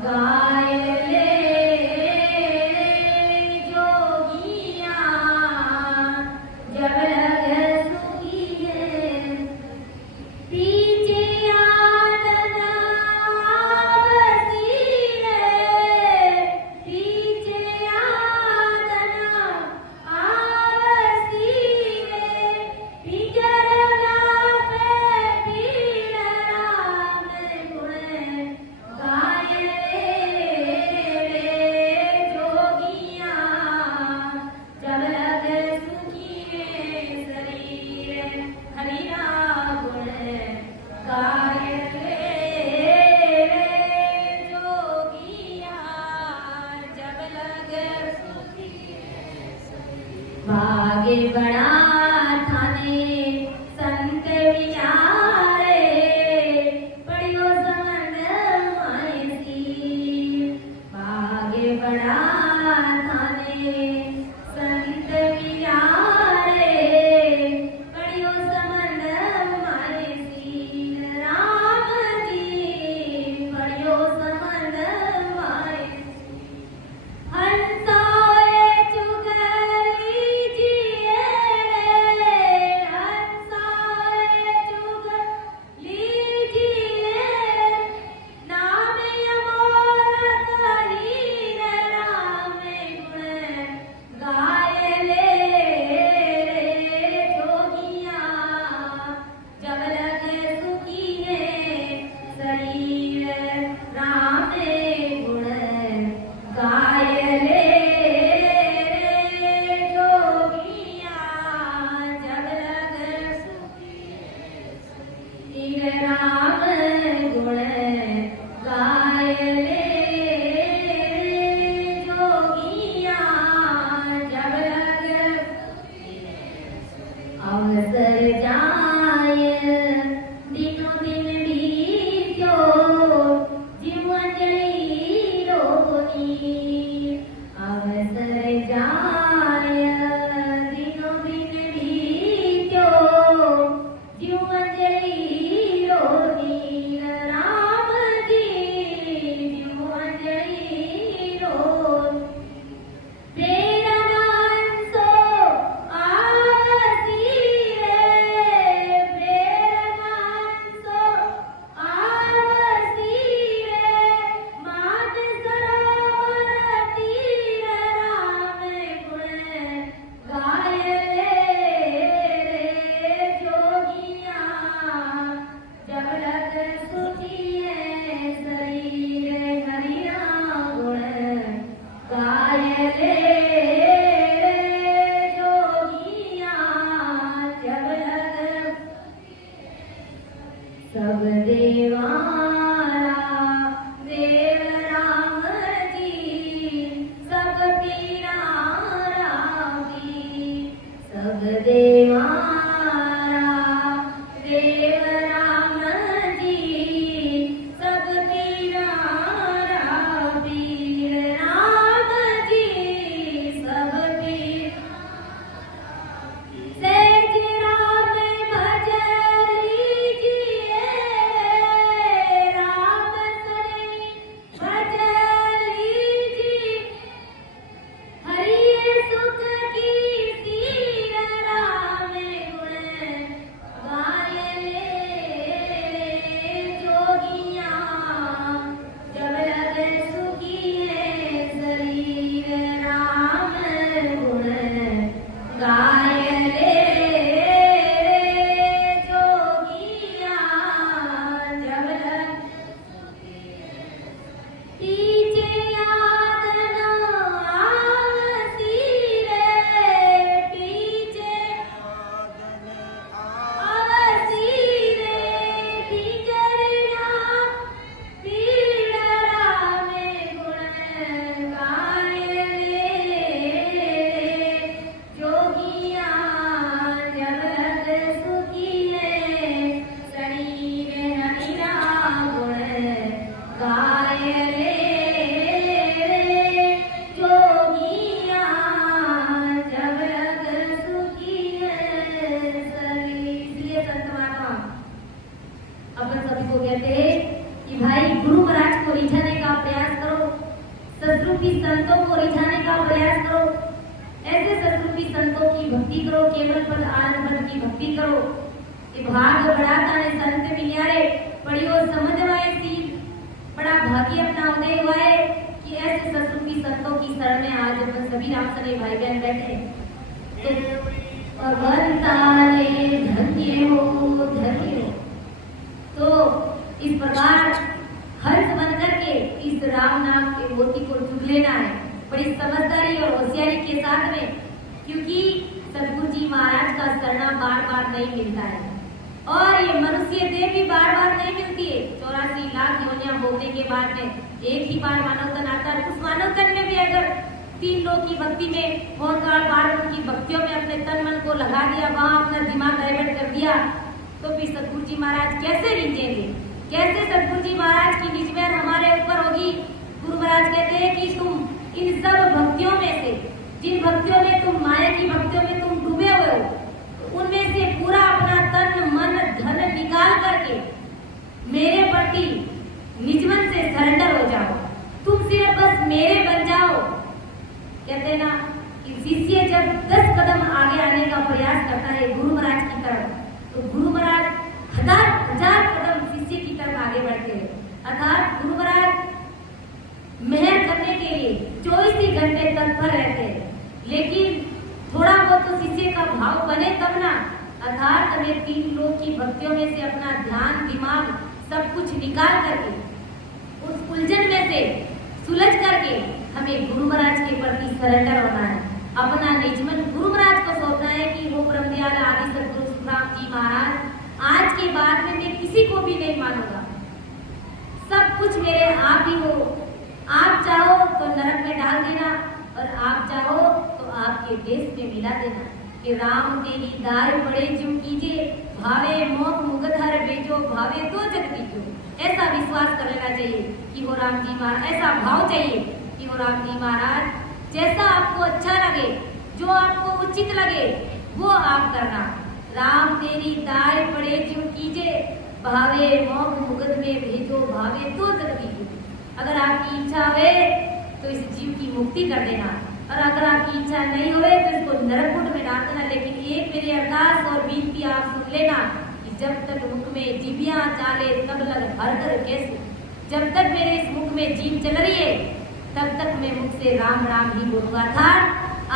गाय ले जोगिया, जब लगे सुखिए पीछे आनना भागे बड़ा थाने संत विचारे, पढ़ियो समन मायसी। भागे बड़ा थाने संत विचारे, पढ़ियो समन मायसी। राम जी पढ़ियो समन मायसी। हंसाए चुगली राम गुण गाय ले जोगिया, जब लगे अवसर जाय दिनों दिन बीत्यो, जीवन रोनी। अवसर जाय दिनों दिन बीत्यो, जीवन राम जी जीवन रो प्रेरणा सो आवसी रे, प्रेरणा सो आवसी रे। मात सरोवर तीर राम गुण गाय ले जोगिया, जब लग सुखिए शरीर हरि नाम गुण गाय ले जोगिया, जब लग सब देवारा देव राम जी, सब पीरा रामी। सब देवारा देव राम जी, सभी को कहते हैं कि भाई गुरु महाराज को रिझाने का प्रयास करो, सतरूपी संतों को रिझाने का प्रयास करो, ऐसे सतरूपी संतों की भक्ति करो, केवल पद आनंद पद की भक्ति करो। कि भाग बढ़ाता ने संत मिलियारे पढ़ियो समझवाए सीख, बड़ा भाग्य अपना उदय हुआ है कि ऐसे सतरूपी संतों की शरण में आज अपन सभी रामसने भाई बहन बैठे हैं। तो भगवंताले धन्य हो धन्य हो। तो इस प्रकार हर्ष बनकर के इस राम नाम के मोती को चुग लेना है बड़ी समझदारी और होशियारी के साथ में, क्योंकि सतगुरु जी महाराज का शरणा बार बार नहीं मिलता है और ये मनुष्य देह भी बार बार नहीं मिलती है। 84 लाख योनियां भोगने के बाद में एक ही बार मानव तन आता है। उस मानव तन में भी अगर 3 लोग की भक्ति में होकर बार उनकी भक्तियों में अपने तन मन को लगा दिया, वहां अपना दिमाग डाइवर्ट कर दिया, तो फिर सतगुरु जी महाराज कैसे रीझेंगे, कैसे सतगुरु जी महाराज की निज मेहर हमारे ऊपर होगी। गुरु महाराज कहते हैं कि तुम इन सब भक्तियों में से, जिन भक्तियों में तुम माया की भक्तियों में तुम डूबे हुए हो, उनमें से पूरा अपना तन मन धन निकाल करके मेरे प्रति निज मन से सरेंडर हो जाओ। तुम सिर्फ बस मेरे बन जाओ। कहते हैं ना कि शिष्य जब 10 कदम आगे आने का प्रयास करता है गुरु महाराज की तरफ, तो गुरु महाराज हजार कदम शिष्य की तरफ आगे बढ़ते हैं। अर्थात गुरु महाराज मेहर करने के लिए 24 ही घंटे तत्पर रहते हैं, लेकिन थोड़ा बहुत तो शिष्य का भाव बने तब ना। अर्थात हमें 3 लोग की भक्तियों में से अपना ध्यान दिमाग सब कुछ निकाल करके उस उलझन में से सुलझ करके हमें गुरु महाराज के प्रति सरेंडर होना है, अपना निजमन गुरु महाराज को सौंपना है कि वो परम दयाल आदि सतगुरु सुखराम जी महाराज, आज के बाद में मैं किसी को भी नहीं मानूंगा, सब कुछ मेरे आप ही हो। आप चाहो तो नरक में डाल देना और आप चाहो तो आपके देश में मिला देना। कि राम तेरी दाय बड़े जो कीजिए, भावे मोह मुगधर बेजो, भावे तो जग दीजो। ऐसा विश्वास कर लेना चाहिए कि वो राम जी महाराज, ऐसा भाव चाहिए कि वो राम जी महाराज जैसा आपको अच्छा लगे, जो आपको उचित लगे वो आप करना। राम तेरी दाय बड़े जो कीजिए, भावे मोह मुगध में भेजो, भावे तो जग दीजो। अगर आपकी इच्छा है तो इस जीव की मुक्ति कर देना, और अगर आपकी इच्छा नहीं होए तो इसको नरकुंड में डाल देना। लेकिन एक मेरी अरदास और विनती आप सुन लेना कि जब तक मुख में जीवियां चाले तब लग भर कर कैसे, जब तक मेरे इस मुख में जीव चल रही है तब तक मैं मुख से राम राम ही बोलूंगा था,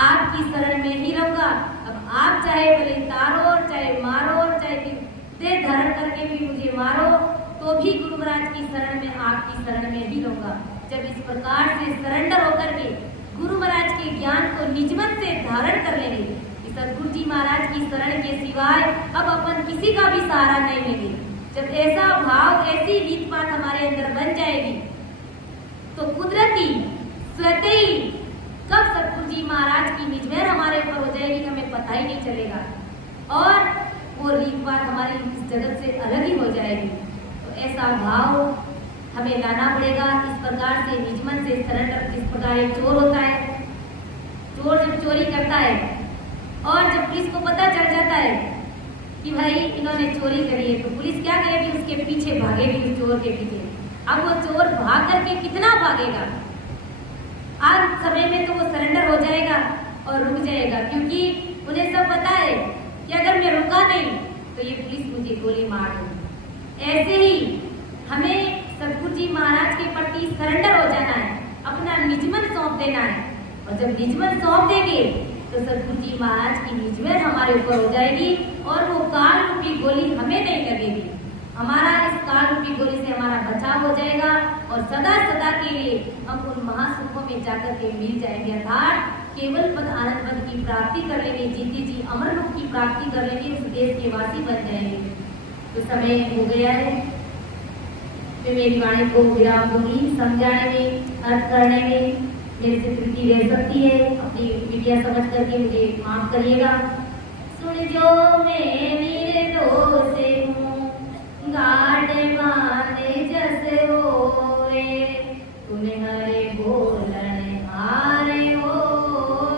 आपकी शरण में ही रहूंगा। अब आप चाहे भले तारो, चाहे मारो, चाहे देह धारण करके भी मुझे मारो, तो भी गुरु महाराज की शरण में, आपकी शरण में ही रहूंगा। जब इस प्रकार से सरेंडर होकर के गुरु महाराज के ज्ञान को निजमन से धारण कर लेंगे, सतगुरु जी महाराज की शरण के सिवाय अब अपन किसी का भी सहारा नहीं लेंगे। जब ऐसा भाव, ऐसी रीत बात हमारे अंदर बन जाएगी तो कुदरती स्वतः ही कब सतगुरु जी महाराज की निजमेर हमारे ऊपर हो जाएगी हमें पता ही नहीं चलेगा, और वो रीत बात हमारी इस जगत से अलग ही हो जाएगी। तो ऐसा भाव हमें लाना पड़ेगा। इस प्रकार से निजमन से सरेंडर, जिस प्रकार एक चोर होता है, चोर जब चोरी करता है और जब पुलिस को पता चल जाता है कि भाई इन्होंने चोरी करी है, तो पुलिस क्या करेगी, उसके पीछे भागेगी, उस चोर के पीछे। अब वो चोर भाग करके कितना भागेगा, आज समय में तो वो सरेंडर हो जाएगा और रुक जाएगा, क्योंकि उन्हें सब पता है कि अगर मैं रुका नहीं तो ये पुलिस मुझे गोली मार देगी। ऐसे ही हमें सतगुरु जी महाराज के प्रति सरेंडर हो जाना है, अपना निजमन सौंप देना है, और जब निजमन सौंप देंगे तो सतगुरु जी महाराज की निजमेर हमारे ऊपर हो जाएगी और वो काल रूपी गोली हमें नहीं लगेगी। हमारा इस काल रूपी गोली से हमारा बचाव हो जाएगा और सदा सदा के लिए हम उन महासुखों में जाकर के मिल जाएंगे, अर्थात केवल पद आनंद पद की प्राप्ति कर लेंगे, जीते जी अमर लोक की प्राप्ति कर लेंगे, उस देश के वासी बन जाएंगे। तो समय हो गया है, मैं मेरी वाणी को विराम दूंगी। समझाने में, अर्थ करने में मेरे से त्रुटि रह सकती है, अपनी विद्या समझ करके मुझे माफ करिएगा। सुन जो मैं निर्दोष हूँ, गाढ़ बांधे जस होए, तूने हरे बोलन हारे हो,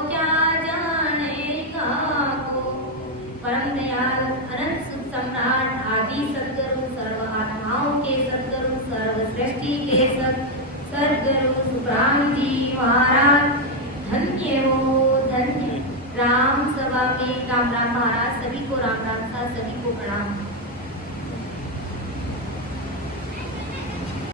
क्या जाने काको। परम दयाल अनंत सुख सम्राट आदि सद्गुरु सर्व आत्माओं ऋषिकेश सद्गुरु सुखराम जी महाराज धन्य हो धन्य। राम सभा में राम राम महाराज सभी को राम राम सा सभी को